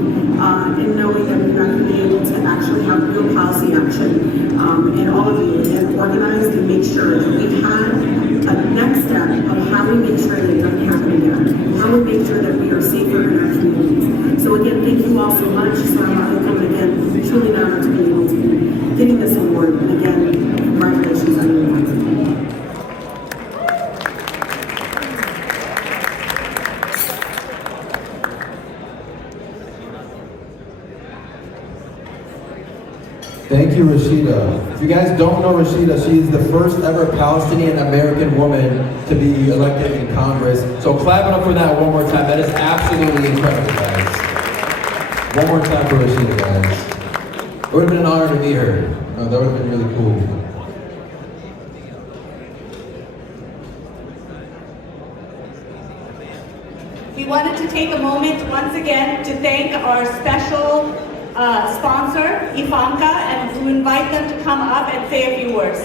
in knowing that we're not going to be able to actually have real policy action. And all of you have organized and make sure that we had a next step of how we make sure that it doesn't happen again, how we make sure that we are safer in our communities. So again, thank you all so much. And again, truly an honor to be able to be getting this award. And again, congratulations on your award. Thank you, Rashida. If you guys don't know Rashida, she is the first ever Palestinian American woman to be elected in Congress. So clap it up for that one more time. That is absolutely incredible, guys. One more time for Rashida, guys. It would have been an honor to meet her. That would have been really cool. We wanted to take a moment once again to thank our special sponsor, Ivanka, and to invite them to come up and say a few words.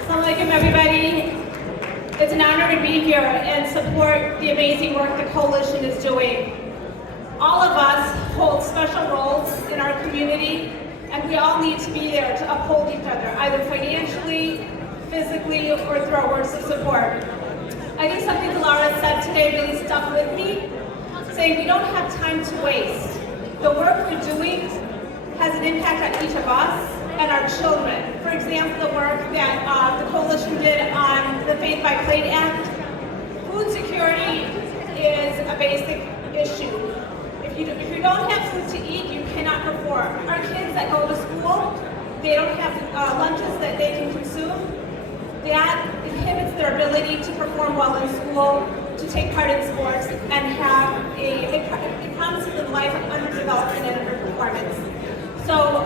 Assalamu alaikum, everybody. It's an honor to be here and support the amazing work the coalition is doing. All of us hold special roles in our community, and we all need to be there to uphold each other, either financially, physically, or through our words of support. I think something Laura said today really stuck with me, saying we don't have time to waste. The work we're doing has an impact on each of us and our children. For example, the work that the coalition did on the Faith by Plate Act. Food security is a basic issue. If you don't have food to eat, you cannot perform. Our kids that go to school, they don't have lunches that they can consume. That inhibits their ability to perform well in school, to take part in sports, and have it promises them life of underdevelopment and underperformance. So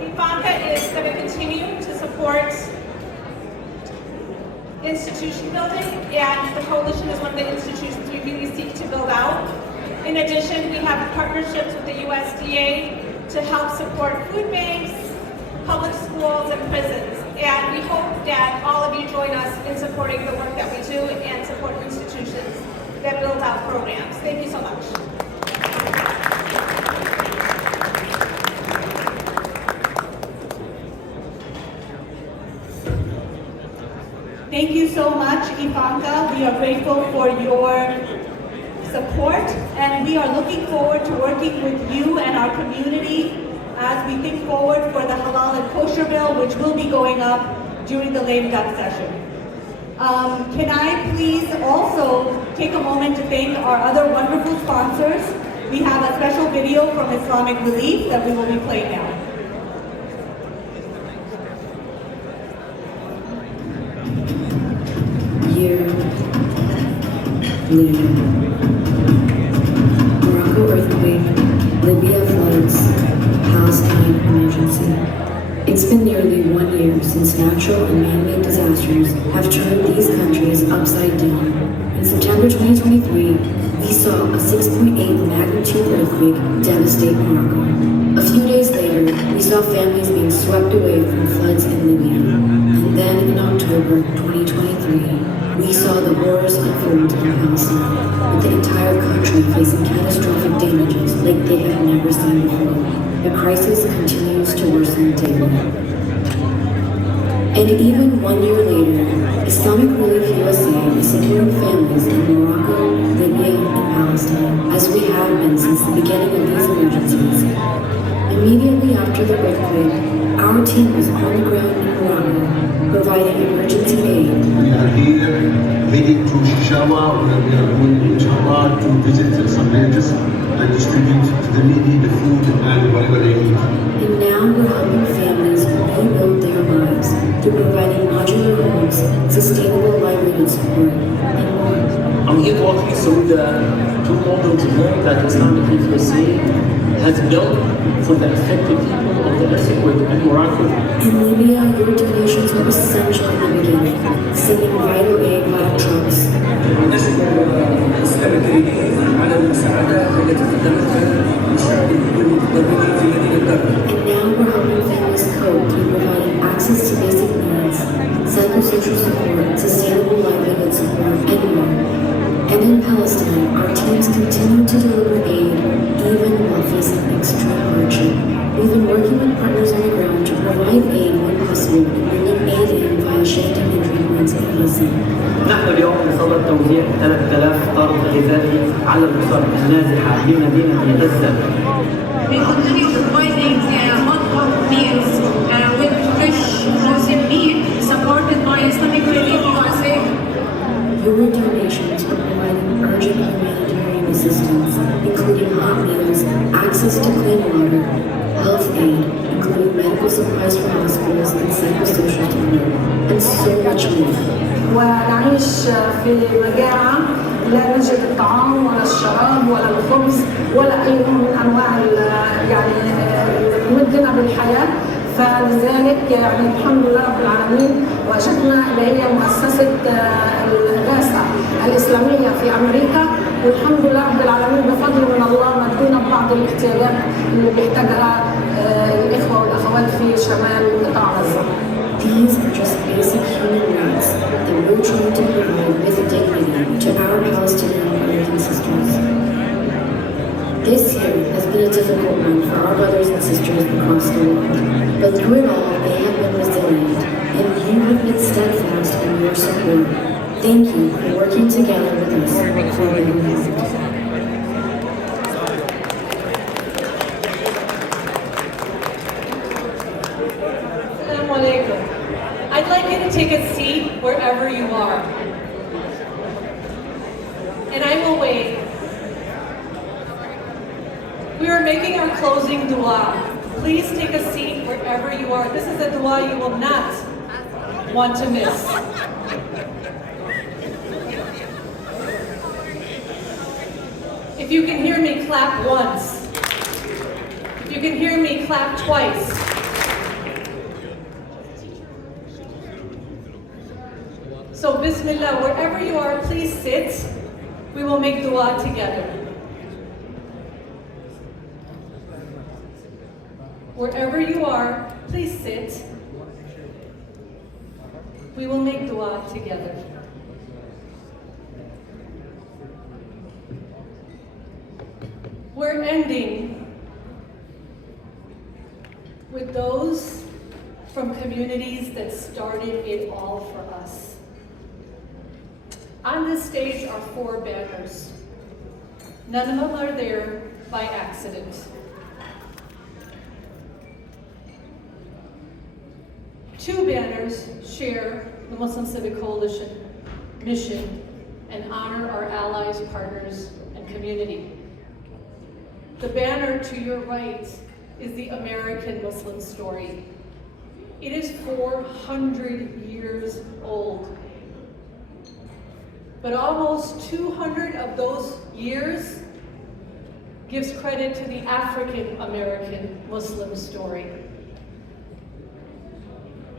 Ivanka is going to continue to support institution building, and the coalition is one of the institutions we really seek to build out. In addition, we have partnerships with the USDA to help support food banks, public schools, and prisons. And we hope that all of you join us in supporting the work that we do and support institutions that build out programs. Thank you so much. Thank you so much, Ivanka. We are grateful for your support, and we are looking forward to working with you and our community as we think forward for the halal and kosher bill, which will be going up during the lame duck session. Can I please also take a moment to thank our other wonderful sponsors. We have a special video from Islamic Relief that we will be playing now. Year, Libya. Morocco earthquake, Libya floods, Palestine emergency. It's been nearly 1 year since natural and man-made disasters have turned these countries upside down. In September 2023, we saw a 6.8 magnitude earthquake devastate Morocco. A few days later, we saw families being swept away from floods in Libya. And then in October 2023, we saw the horrors unfold in Palestine, with the entire country facing catastrophic damages like they have never seen before. The crisis continues to worsen daily. And even 1 year later, Islamic Relief USA is supporting families in Morocco, Libya, and Palestine, as we have been since the beginning of these emergencies. Immediately after the earthquake, our team was on the ground in Morocco, providing emergency aid. We are here, heading to Shishawa, where we are going, inshallah, to visit some villages and distribute to the needy the food and whatever they need. And now we're helping families rebuild their lives through providing modular homes, sustainable livelihood support, and more. I'm here to walk you through the 2 models of home that Islamic Relief USA has built for the affected people of the earthquake in Morocco. In Libya, your donations were essential in the beginning, sending vital aid via trucks. And now we're helping families cope through providing access to basic needs, psychosocial support, sustainable livelihood support, and more. And in Palestine, our teams continue to deliver aid even while facing extreme hardship. We've been working with partners on the ground to provide aid when possible and bringing aid in via shifting entry points in Gaza. نحن اليوم بصدد توزيع 3000 طرد غذائي على الأسر النازحة بمدينة غزة. We continue providing hot meals with fresh frozen meat supported by Islamic Relief USA. Your donations are providing urgent humanitarian assistance, including hot meals, access to clean water, health aid, including medical supplies for hospitals and psychosocial support, and so much more. ونعيش في مجاعة لا نجد الطعام ولا الشراب ولا الخبز ولا أي نوع من أنواع يعني مدنا بالحياة. فلذلك يعني الحمد لله رب العالمين وجدنا اللي هي مؤسسة الإغاثة الإسلامية في أمريكا، والحمد لله رب العالمين بفضل من الله مدينا ببعض الاحتياجات اللي بيحتاجها الإخوة والأخوات في شمال قطاع غزة. These are just basic human rights that we're trying to provide with dignity to our Palestinian brothers and sisters. This year has been a difficult one for our brothers and sisters across the world, but through it all, they have been resilient, and you have been steadfast in your support. Thank you for working together with us for a better world. I'd like you to take a seat wherever you are. And I will wait. We are making our closing dua. Please take a seat wherever you are. This is a dua you will not want to miss. If you can hear me, clap once. If you can hear me, clap twice. So Bismillah, wherever you are, please sit. We will make dua together. Wherever you are, please sit. We will make dua together. We're ending with those from communities that started it all for us. On this stage are 4 banners. None of them are there by accident. 2 banners share the Muslim Civic Coalition mission and honor our allies, partners, and community. The banner to your right is the American Muslim story. It is 400 years old. But almost 200 of those years gives credit to the African American Muslim story.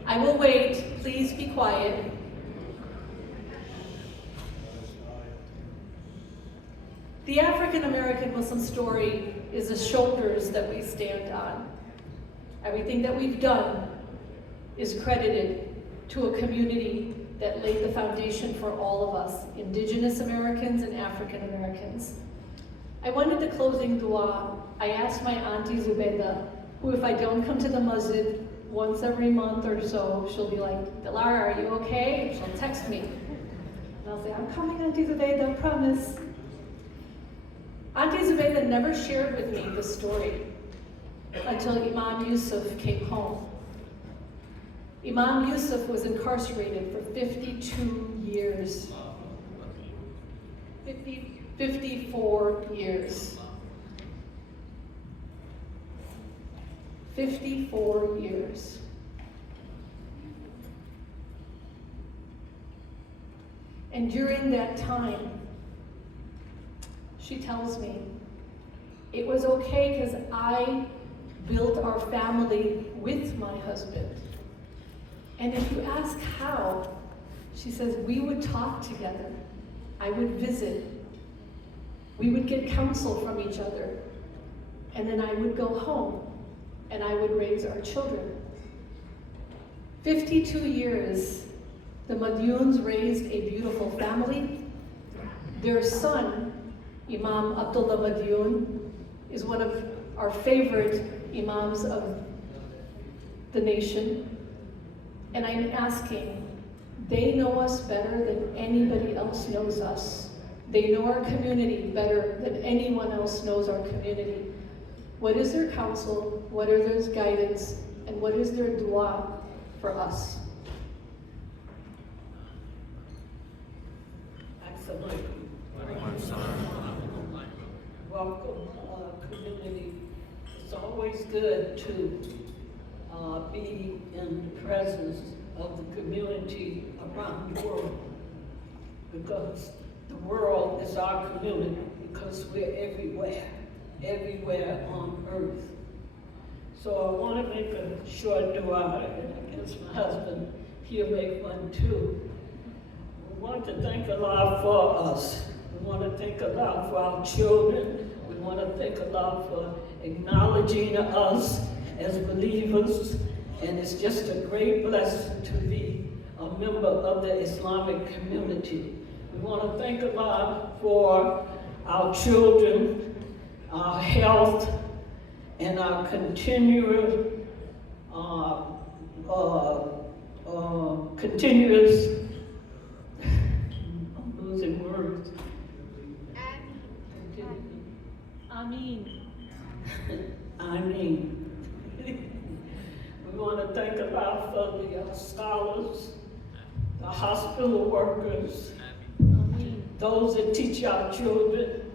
I will wait, please be quiet. The African American Muslim story is the shoulders that we stand on. Everything that we've done is credited to a community that laid the foundation for all of us, Indigenous Americans and African Americans. I wanted the closing dua. I asked my auntie Zubaydah, who if I don't come to the masjid once every month or so, she'll be like, Dilara, are you okay? And she'll text me. And I'll say, I'm coming, Auntie Zubaydah, promise. Auntie Zubaydah never shared with me the story until Imam Yusuf came home. Imam Yusuf was incarcerated for 52 years. 54 years. 54 years. And during that time, she tells me, it was okay because I built our family with my husband. And if you ask how, she says, we would talk together. I would visit. We would get counsel from each other. And then I would go home and I would raise our children. 52 years, the Madyuns raised a beautiful family. Their son, Imam Abdullah Madyun, is one of our favorite imams of the nation. And I'm asking, they know us better than anybody else knows us. They know our community better than anyone else knows our community. What is their counsel? What are their guidance? And what is their dua for us? Welcome, community. It's always good to be in the presence of the community around the world, because the world is our community, because we're everywhere on earth. So I want to make a short dua, and I guess my husband, he'll make one too. We want to thank Allah for us. We want to thank Allah for our children. We want to thank Allah for acknowledging us as believers. And it's just a great blessing to be a member of the Islamic community. We want to thank Allah for our children, our health, and our continuous I'm losing words. I mean, we want to thank Allah for the scholars, the hospital workers, those that teach our children,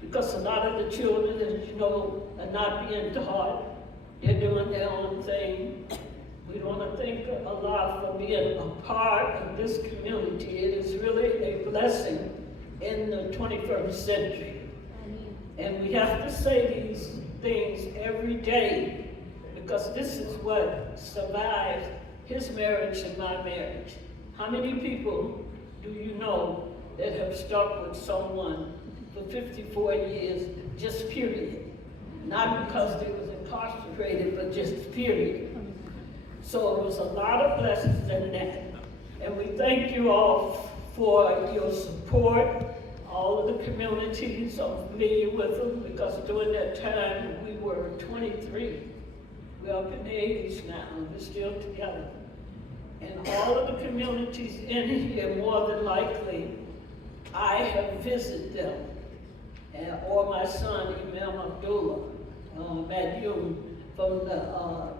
because a lot of the children, as you know, are not being taught. They're doing their own thing. We want to thank Allah for being a part of this community. It is really a blessing in the 21st century. And we have to say these things every day, because this is what survived his marriage and my marriage. How many people do you know that have stuck with someone for 54 years, just period? Not because they was incarcerated, but just period. So it was a lot of blessings in that. And we thank you all for your support. All of the communities are familiar with them, because during that time we were 23. We're up in the 80s now, and we're still together. And all of the communities in here, more than likely, I have visited them. Or my son, Imam Abdullah Madyun, from the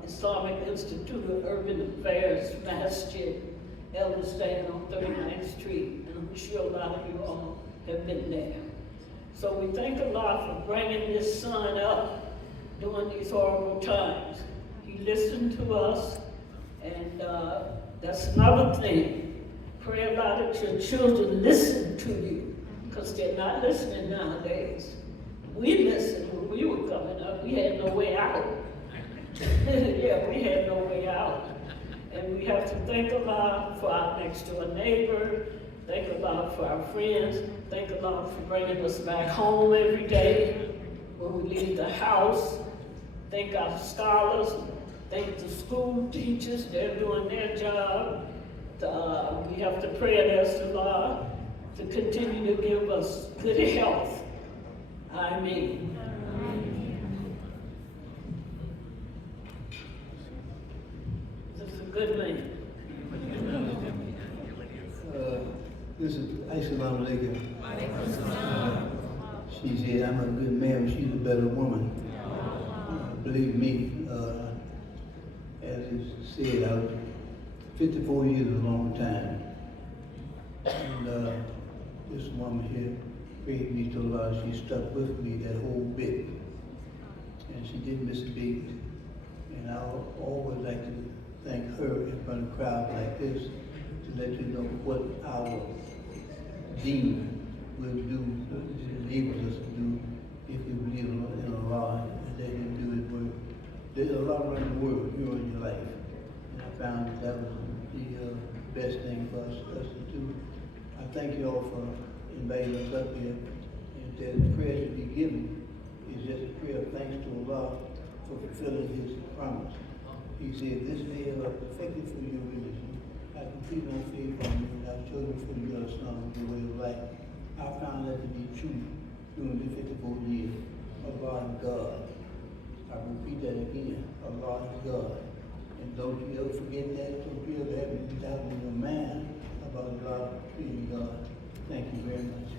Islamic Institute of Urban Affairs, Masjid, Elder Stand on 39th Street, and I'm sure a lot of you all have been there. So we thank Allah for bringing this son up during these horrible times. He listened to us, and that's another thing. Pray Allah that your children listen to you, because they're not listening nowadays. We listened when we were coming up. We had no way out. Yeah, we had no way out. And we have to thank Allah for our next door neighbor, thank Allah for our friends, thank Allah for bringing us back home every day when we leave the house, thank our scholars, thank the school teachers, they're doing their job. We have to pray and ask Allah to continue to give us good health. Ameen. This is a good man. This is Assalamu alaikum. She said, I'm a good man, she's a better woman. Believe me, as it said, I was 54 years is a long time. And this woman here prayed me to Allah. She stuck with me that whole bit. And she didn't miss a beat. And I always like to thank her in front of a crowd like this to let you know what our deen will do, enables us to do if we believe in Allah and let Him do His work. There's a lot around the world here in your life. And I found that was the best thing for us to do. I thank you all for inviting us up here. And that the prayer to be given is just a prayer of thanks to Allah for fulfilling His promise. He said, this day have I perfected for your religion. I complete no faith from you, and I've chosen for you a son, the way of life. I found that to be true during the 54 years. Allah is God. I repeat that again. Allah is God. And don't you ever forget that. Don't you ever have any doubt in your mind about Allah being God. Thank you very much.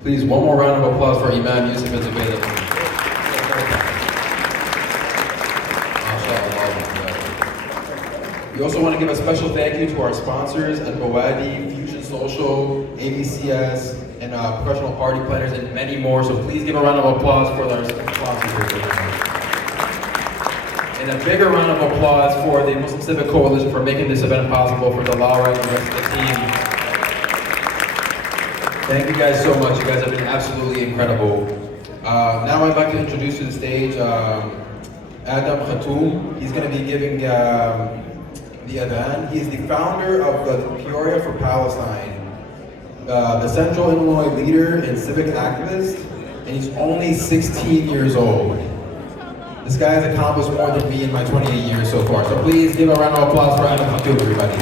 Please, one more round of applause for Imam Yusuf is available. We also want to give a special thank you to our sponsors at Bawadi, Fusion Social, ABCS, and professional party planners, and many more. So please give a round of applause for our sponsors. And a bigger round of applause for the Muslim Civic Coalition for making this event possible, for Laura and the rest of the team. Thank you guys so much. You guys have been absolutely incredible. Now I'd like to introduce to the stage Adam Khatoum. He's going to be giving the adhan. He's the founder of the Peoria for Palestine, the Central Illinois leader and civic activist, and he's only 16 years old. This guy has accomplished more than me in my 28 years so far. So please give a round of applause for Adam Khatoum, everybody.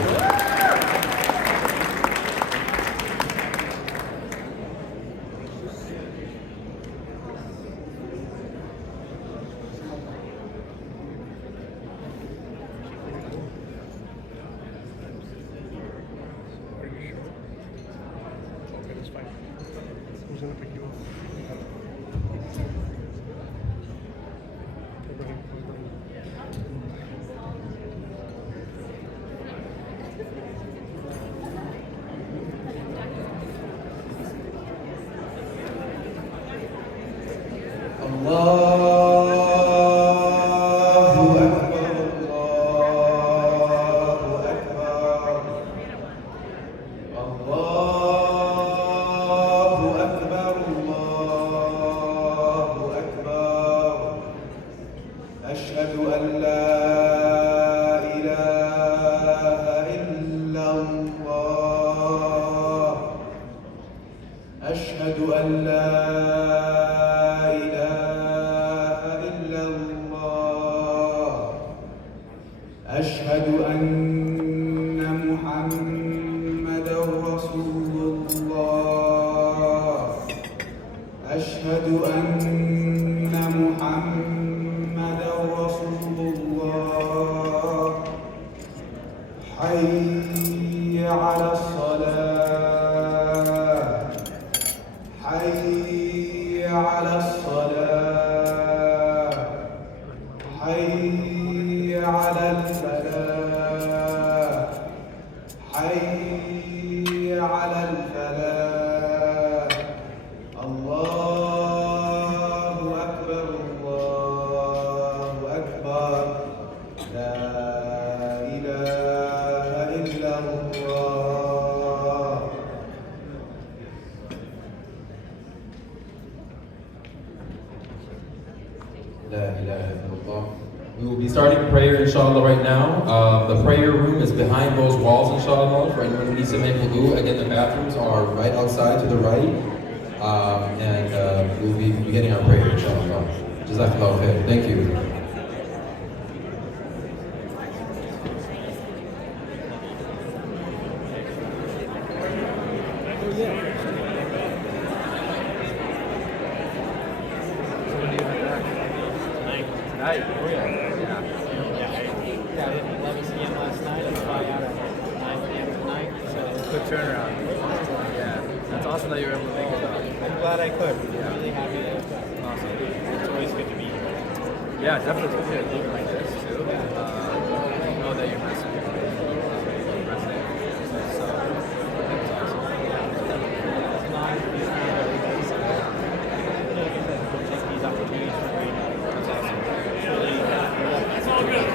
We will be starting prayer, inshallah, right now. The prayer room is behind those walls, inshallah, for anyone who needs to make wudu. Again, the bathrooms are right outside to the right. And we'll be beginning our prayer, inshallah. Jazakallah khair. Thank you. Yeah, definitely it's good to do it like this too. Know that your message is resonating. So that's awesome. These opportunities for reading. That's awesome. It's all good.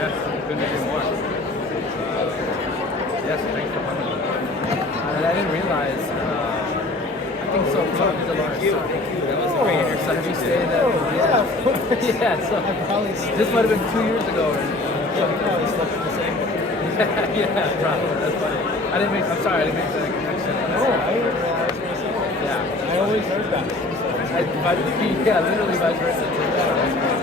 Yeah, couldn't agree more. Yes, thanks for coming. And I didn't realize. I think so. Thank you. That was a great exercise. You say that. Yeah, so this might have been 2 years ago. Probably slept in the same way. Yeah, probably. That's funny. I'm sorry, I didn't make that connection. No, I didn't realize. Yeah. I always heard that. Yeah, literally vice versa.